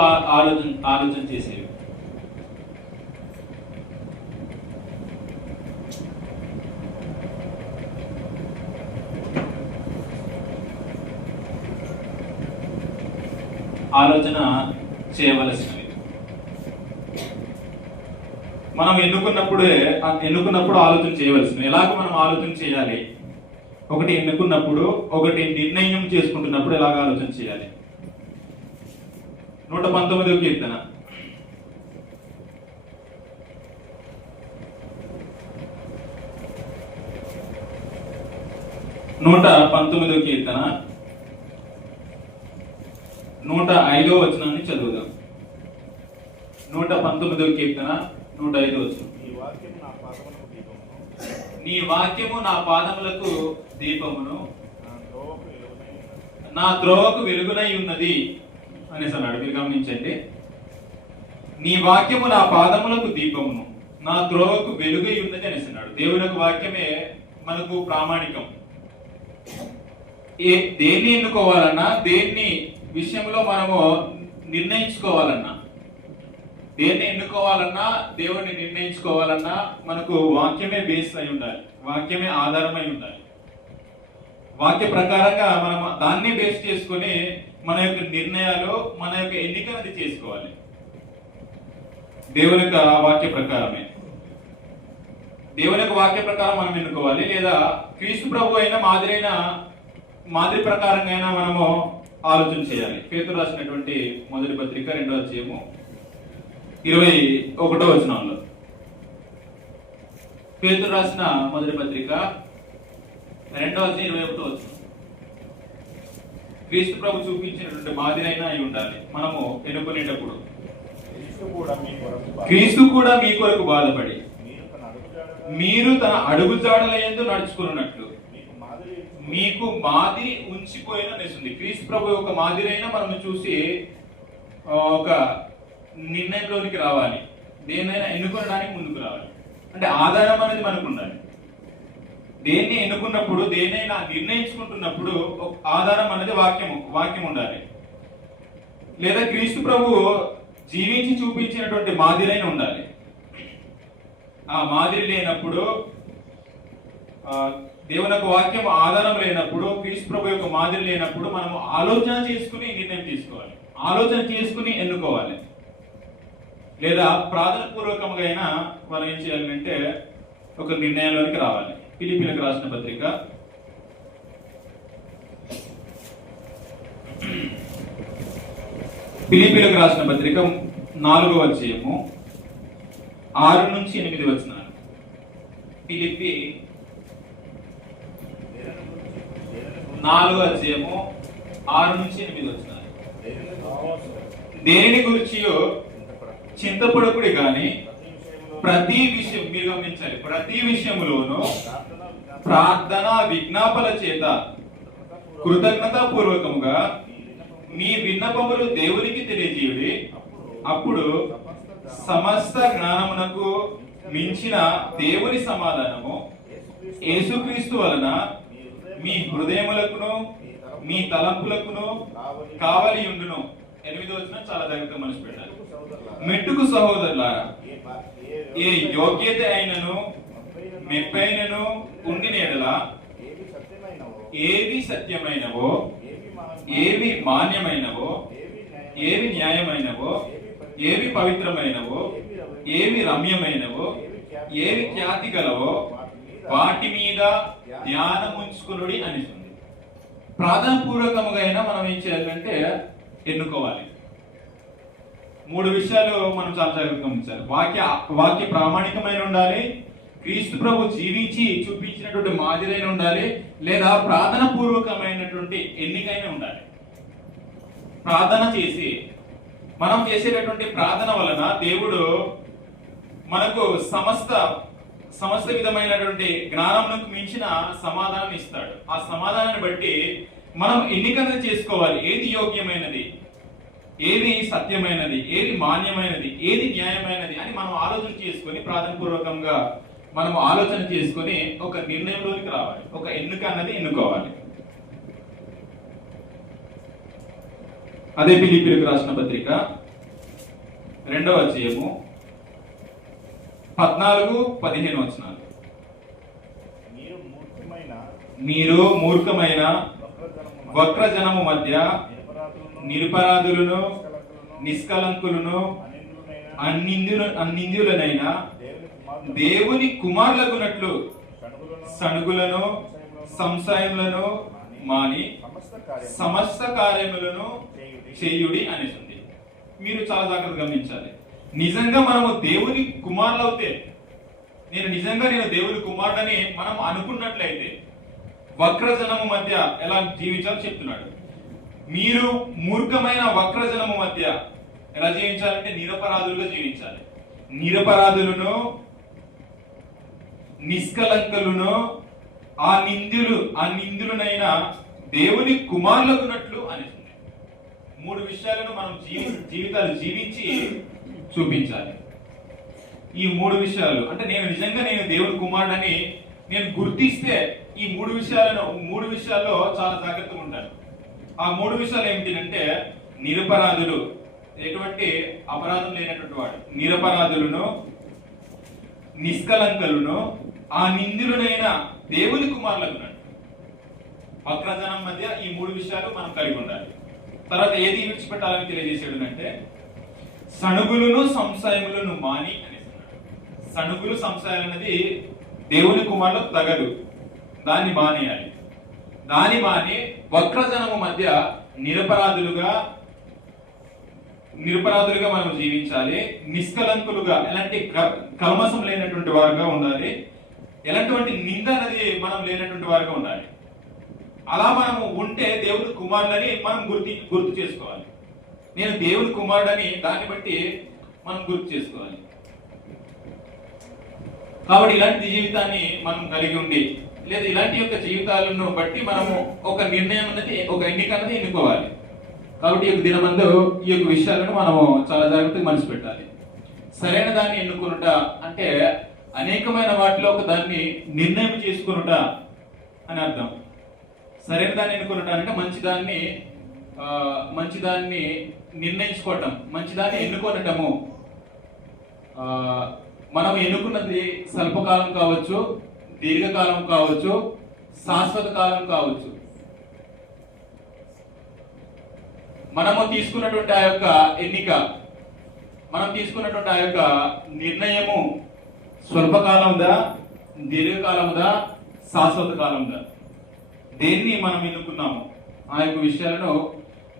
ఆలోచన చేసేవి. ఆలోచన చేయవలసినవి. మనం ఎన్నుకున్నప్పుడు ఆలోచన చేయవలసినవి. ఎలాగ మనం ఆలోచన చేయాలి? ఒకటి ఎన్నుకున్నప్పుడు, ఒకటి నిర్ణయం చేసుకుంటున్నప్పుడు ఎలాగ ఆలోచన చేయాలి? 119వ కీర్తన 119వ కీర్తన 105వ వచనాన్ని చదువుదాం. 119వ కీర్తన 105వ వచనం. నీ వాక్యము నా పాదములకు దీపమును, నా త్రోవకు వెలుగునై ఉన్నది అనేసి అన్నాడు. మీరు గమనించండి. నీ వాక్యము నా పాదములకు దీపమును, నా త్రోవకు వెలుగై ఉన్నది అనేసి అన్నాడు. దేవుని యొక్క వాక్యమే మనకు ప్రామాణికం. దేన్ని ఎన్నుకోవాలన్నా, దేన్ని విషయంలో మనము నిర్ణయించుకోవాలన్నా, దేన్ని ఎన్నుకోవాలన్నా, దేవుడిని నిర్ణయించుకోవాలన్నా మనకు వాక్యమే బేస్ అయి ఉండాలి. వాక్యమే ఆధారమై ఉండాలి. వాక్య ప్రకారంగా మనం దాన్ని బేస్ చేసుకుని మన యొక్క నిర్ణయాలు, మన యొక్క ఎన్నికనది చేసుకోవాలి. దేవుని యొక్క వాక్య ప్రకారమే, దేవుని యొక్క వాక్య ప్రకారం మనం ఎన్నుకోవాలి. లేదా క్రీస్తు ప్రభు అయిన మాదిరి ప్రకారంగా అయినా మనము ఆలోచన చేయాలి. పేతురు రాసినటువంటి మొదటి పత్రిక 2వ అధ్యాయము 21వ వచనంలో, పేతురు రాసిన మొదటి పత్రిక 2వ అధ్యాయం 21వ వచనం, క్రీస్తు ప్రభు చూపించినటువంటి మాదిరి అయినా అయి ఉండాలి మనము ఎన్నుకునేటప్పుడు. క్రీస్తు కూడా మీ కొరకు బాధపడి మీరు తన అడుగుజాడల యందు నడుచుకున్నట్లు మీకు మాదిరి ఉంచిపోయిన నెస్తుంది. క్రీస్తు ప్రభు ఒక మాదిరి అయినా మనం చూసి ఒక నిర్ణయంలోనికి రావాలి. దేన్నైనా ఎన్నుకోవడానికి ముందుకు రావాలి. అంటే ఆధారం అనేది మనకు ఉండాలి. దేన్ని ఎన్నుకున్నప్పుడు, దేన్నైనా నిర్ణయించుకుంటున్నప్పుడు ఆధారం అనేది వాక్యం ఉండాలి. లేదా క్రీస్తు ప్రభు జీవించి చూపించినటువంటి మాదిరైన ఉండాలి. ఆ మాదిరి లేనప్పుడు, దేవుని యొక్క వాక్యం ఆధారం లేనప్పుడు, క్రీస్తు ప్రభు యొక్క మాదిరి లేనప్పుడు మనము ఆలోచన చేసుకుని నిర్ణయం తీసుకోవాలి. ఆలోచన చేసుకుని ఎన్నుకోవాలి. లేదా ప్రార్థన పూర్వకంగా అయినా మనం ఏం చేయాలంటే ఒక నిర్ణయంలోనికి రావాలి. ఫిలిప్పీలకు రాసిన పత్రిక 4వ అధ్యాయము 6 నుంచి 8 వచనాలు. ఫిలిప్పి 4వ అధ్యాయము 6 నుంచి 8 వచనాలు. దేనిని గురించి చింతపడకుడి గాని ప్రతి విషయం మీరు గమనించాలి, ప్రతి విషయములోను ప్రార్థన విజ్ఞాపన ప్రార్థన విజ్ఞాపన చేత కృతజ్ఞతా పూర్వకముగా మీ విన్నపములు దేవునికి తెలియజేయుడి. అప్పుడు సమస్త జ్ఞానమునకు మించిన దేవుని సమాధానము యేసుక్రీస్తు వలన మీ హృదయములకును మీ తలంపులకును కావలి ఉండును. 8వ వచనం చాలా జాగ్రత్తగా మనసు పెట్టాలి. మెట్టుకు సహోదరులారా, ఏ యోగ్యత అయినను మెప్పైనను ఉండిన ఎడల ఏవి సత్యమైనవో, ఏవి మాన్యమైనవో, ఏవి న్యాయమైనవో, ఏవి పవిత్రమైనవో, ఏవి రమ్యమైనవో, ఏవి ఖ్యాతి గలవో వాటి మీద ధ్యానం ఉంచుకునుడి అనిస్తుంది. ప్రార్థనాపూర్వకముగా మనం ఏం చేయాలంటే ఎన్నుకోవాలి. 3 విషయాలు మనం చాలా జాగ్రత్తగా గమనించాలి. వాక్య ప్రామాణికమైన ఉండాలి, క్రీస్తు ప్రభు జీవించి చూపించినటువంటి మాదిరైన ఉండాలి, లేదా ప్రార్థన పూర్వకమైనటువంటి ఎన్నికైన ఉండాలి. ప్రార్థన చేసి మనం చేసేటటువంటి ప్రార్థన వలన దేవుడు మనకు సమస్త విధమైనటువంటి జ్ఞానమునకు మించిన సమాధానం ఇస్తాడు. ఆ సమాధానాన్ని బట్టి మనం ఎన్నికను చేసుకోవాలి. ఏది యోగ్యమైనది, ఏది సత్యమైనది, ఏది మాన్యమైనది, ఏది న్యాయమైనది అని మనం ఆలోచన చేసుకొని ప్రార్థన పూర్వకంగా మనం ఆలోచన చేసుకొని ఒక నిర్ణయంలోనికి రావాలి. ఒక ఎన్నిక అన్నది ఎన్నుకోవాలి. అదే ఫిలిప్పీయులకు రాసిన పత్రిక 2వ అధ్యాయము 14-15 వచనాలు. మీరు మూర్ఖమైన వక్రజనము మధ్య నిరపరాధులను నిష్కలంకులను అన్నింద్యులనైన దేవుని కుమారులగునట్లు సణుగులను సంశయములను మాని సమస్త కార్యములను చేయుడి అనేసింది. మీరు చాలా జాగ్రత్తగా గమనించాలి. నిజంగా మనము దేవుని కుమారులు అవుతే, నేను దేవుని కుమారుడని మనం అనుకున్నట్లయితే వక్రజనము మధ్య ఎలా జీవించాలో చెప్తున్నాడు. మీరు మూర్ఖమైన వక్రజనము మధ్య ఎలా జీవించాలంటే నిరపరాధులుగా జీవించాలి. నిరపరాధులను నిష్కలంకలను ఆ నిందులనైనా దేవుని కుమారులకున్నట్లు అనిస్తుంది. 3 విషయాలను మనం జీవితాలు జీవించి చూపించాలి. ఈ 3 విషయాలు అంటే నేను దేవుని కుమారుడని నేను గుర్తిస్తే ఈ 3 విషయాల్లో చాలా జాగ్రత్తగా ఉంటాను. ఆ 3 విషయాలు ఏమిటంటే నిరపరాధులు, ఎటువంటి అపరాధం లేనటువంటి వాడు, నిరపరాధులను నిష్కలంకలను ఆ నిందులనైన దేవుని కుమారులకు. వక్రజనం మధ్య ఈ 3 విషయాలు మనం కలిగి ఉండాలి. తర్వాత ఏది విడిచిపెట్టాలని తెలియజేసాడు అంటే సణుగులను సంశయములను మాని అనేస్తున్నాడు. సణుగులు సంశయాలు అనేది దేవుని కుమారులకు తగదు, దాన్ని మానేయాలి. దాని మాని వక్రజనము మధ్య నిరపరాధులుగా మనం జీవించాలి. నిష్కలంకులుగా, ఎలాంటి కల్మసం లేనటువంటి వారుగా ఉండాలి. ఎలాంటి నింద అనేది మనం లేనటువంటి వారుగా ఉండాలి. అలా మనము ఉంటే దేవుని కుమారులని మనం గుర్తు చేసుకోవాలి. నేను దేవుని కుమారుడని దాన్ని బట్టి మనం గుర్తు చేసుకోవాలి. కాబట్టి ఇలాంటి జీవితాన్ని మనం కలిగి ఉండి, లేదా ఇలాంటి యొక్క జీవితాలను బట్టి మనము ఒక నిర్ణయం అనేది, ఒక ఎన్నిక అనేది ఎన్నుకోవాలి. కాబట్టి ఈ యొక్క దినమందు ఈ యొక్క విషయాలను మనము చాలా జాగ్రత్తగా మనసు పెట్టాలి. సరైన దాన్ని ఎన్నుకునుట అంటే అనేకమైన వాటిలో ఒక దాన్ని నిర్ణయం చేసుకునుట అని అర్థం. సరైన దాన్ని ఎన్నుకునుట అంటే మంచిదాన్ని నిర్ణయించుకోవటం, మంచిదాన్ని ఎన్నుకోనటము. మనం ఎన్నుకున్నది స్వల్పకాలం కావచ్చు, దీర్ఘకాలం కావచ్చు, శాశ్వత కాలం కావచ్చు. మనము తీసుకున్నటువంటి ఆ యొక్క ఎన్నిక, మనం తీసుకున్నటువంటి ఆ యొక్క నిర్ణయము స్వల్పకాలందా, దీర్ఘకాలందా, శాశ్వత కాలందా, దేన్ని మనం ఎన్నుకున్నాము ఆ యొక్క విషయాలను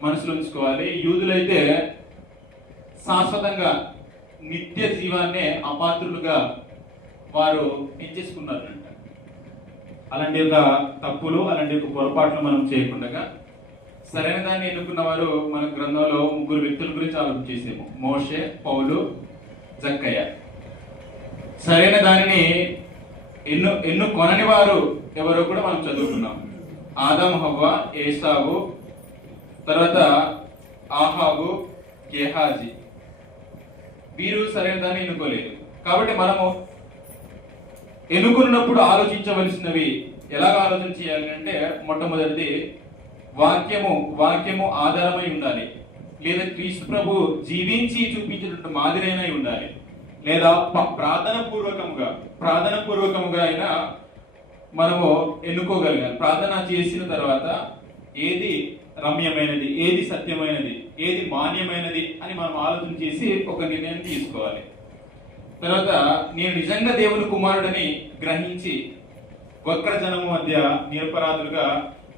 మనసులో ఉంచుకోవాలి. యూదులైతే శాశ్వతంగా నిత్య జీవాన్నే అపాత్రులుగా వారు ఎంచేసుకున్నారంట. అలాంటి యొక్క తప్పులు, అలాంటి యొక్క పొరపాట్లు మనం చేయకుండా సరైన దాన్ని ఎన్నుకున్న వారు మన గ్రంథంలో 3 వ్యక్తుల గురించి ఆలోచన చేసాము. మోషే, పౌలు, జక్కయ్య. సరైన దానిని ఎన్నుకొనని వారు ఎవరో కూడా మనం చదువుకున్నాం. ఆదాము, హవ్వ, ఏసావు, తర్వాత ఆహాబు, గెహాజీ. వీరు సరైన దాన్ని ఎన్నుకోలేదు. కాబట్టి మనము ఎన్నుకున్నప్పుడు ఆలోచించవలసినవి ఎలాగ ఆలోచన చేయాలి అంటే, మొట్టమొదటిది వాక్యము ఆధారమై ఉండాలి, లేదా క్రీస్తు ప్రభు జీవించి చూపించినట్టు మాదిరైనై ఉండాలి, లేదా ప్రార్థన పూర్వకముగా అయినా మనము ఎన్నుకోగలిగాలి. ప్రార్థన చేసిన తర్వాత ఏది రమ్యమైనది, ఏది సత్యమైనది, ఏది మాన్యమైనది అని మనం ఆలోచన చేసి ఒక నిర్ణయం తీసుకోవాలి. తర్వాత నేను నిజంగా దేవుని కుమారుడని గ్రహించి వక్రజనము మధ్య నిరపరాధులుగా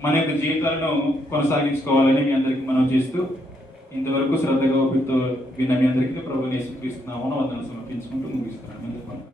మన యొక్క జీవితాలను కొనసాగించుకోవాలని మీ అందరికీ మనం చేస్తూ, ఇంతవరకు శ్రద్ధగా ఓపికతో విన్న మీ అందరికీ ప్రభువుని యేసుక్రీస్తు నామమున వందనాలు సమర్పించుకుంటూ ముగిస్తున్నాను.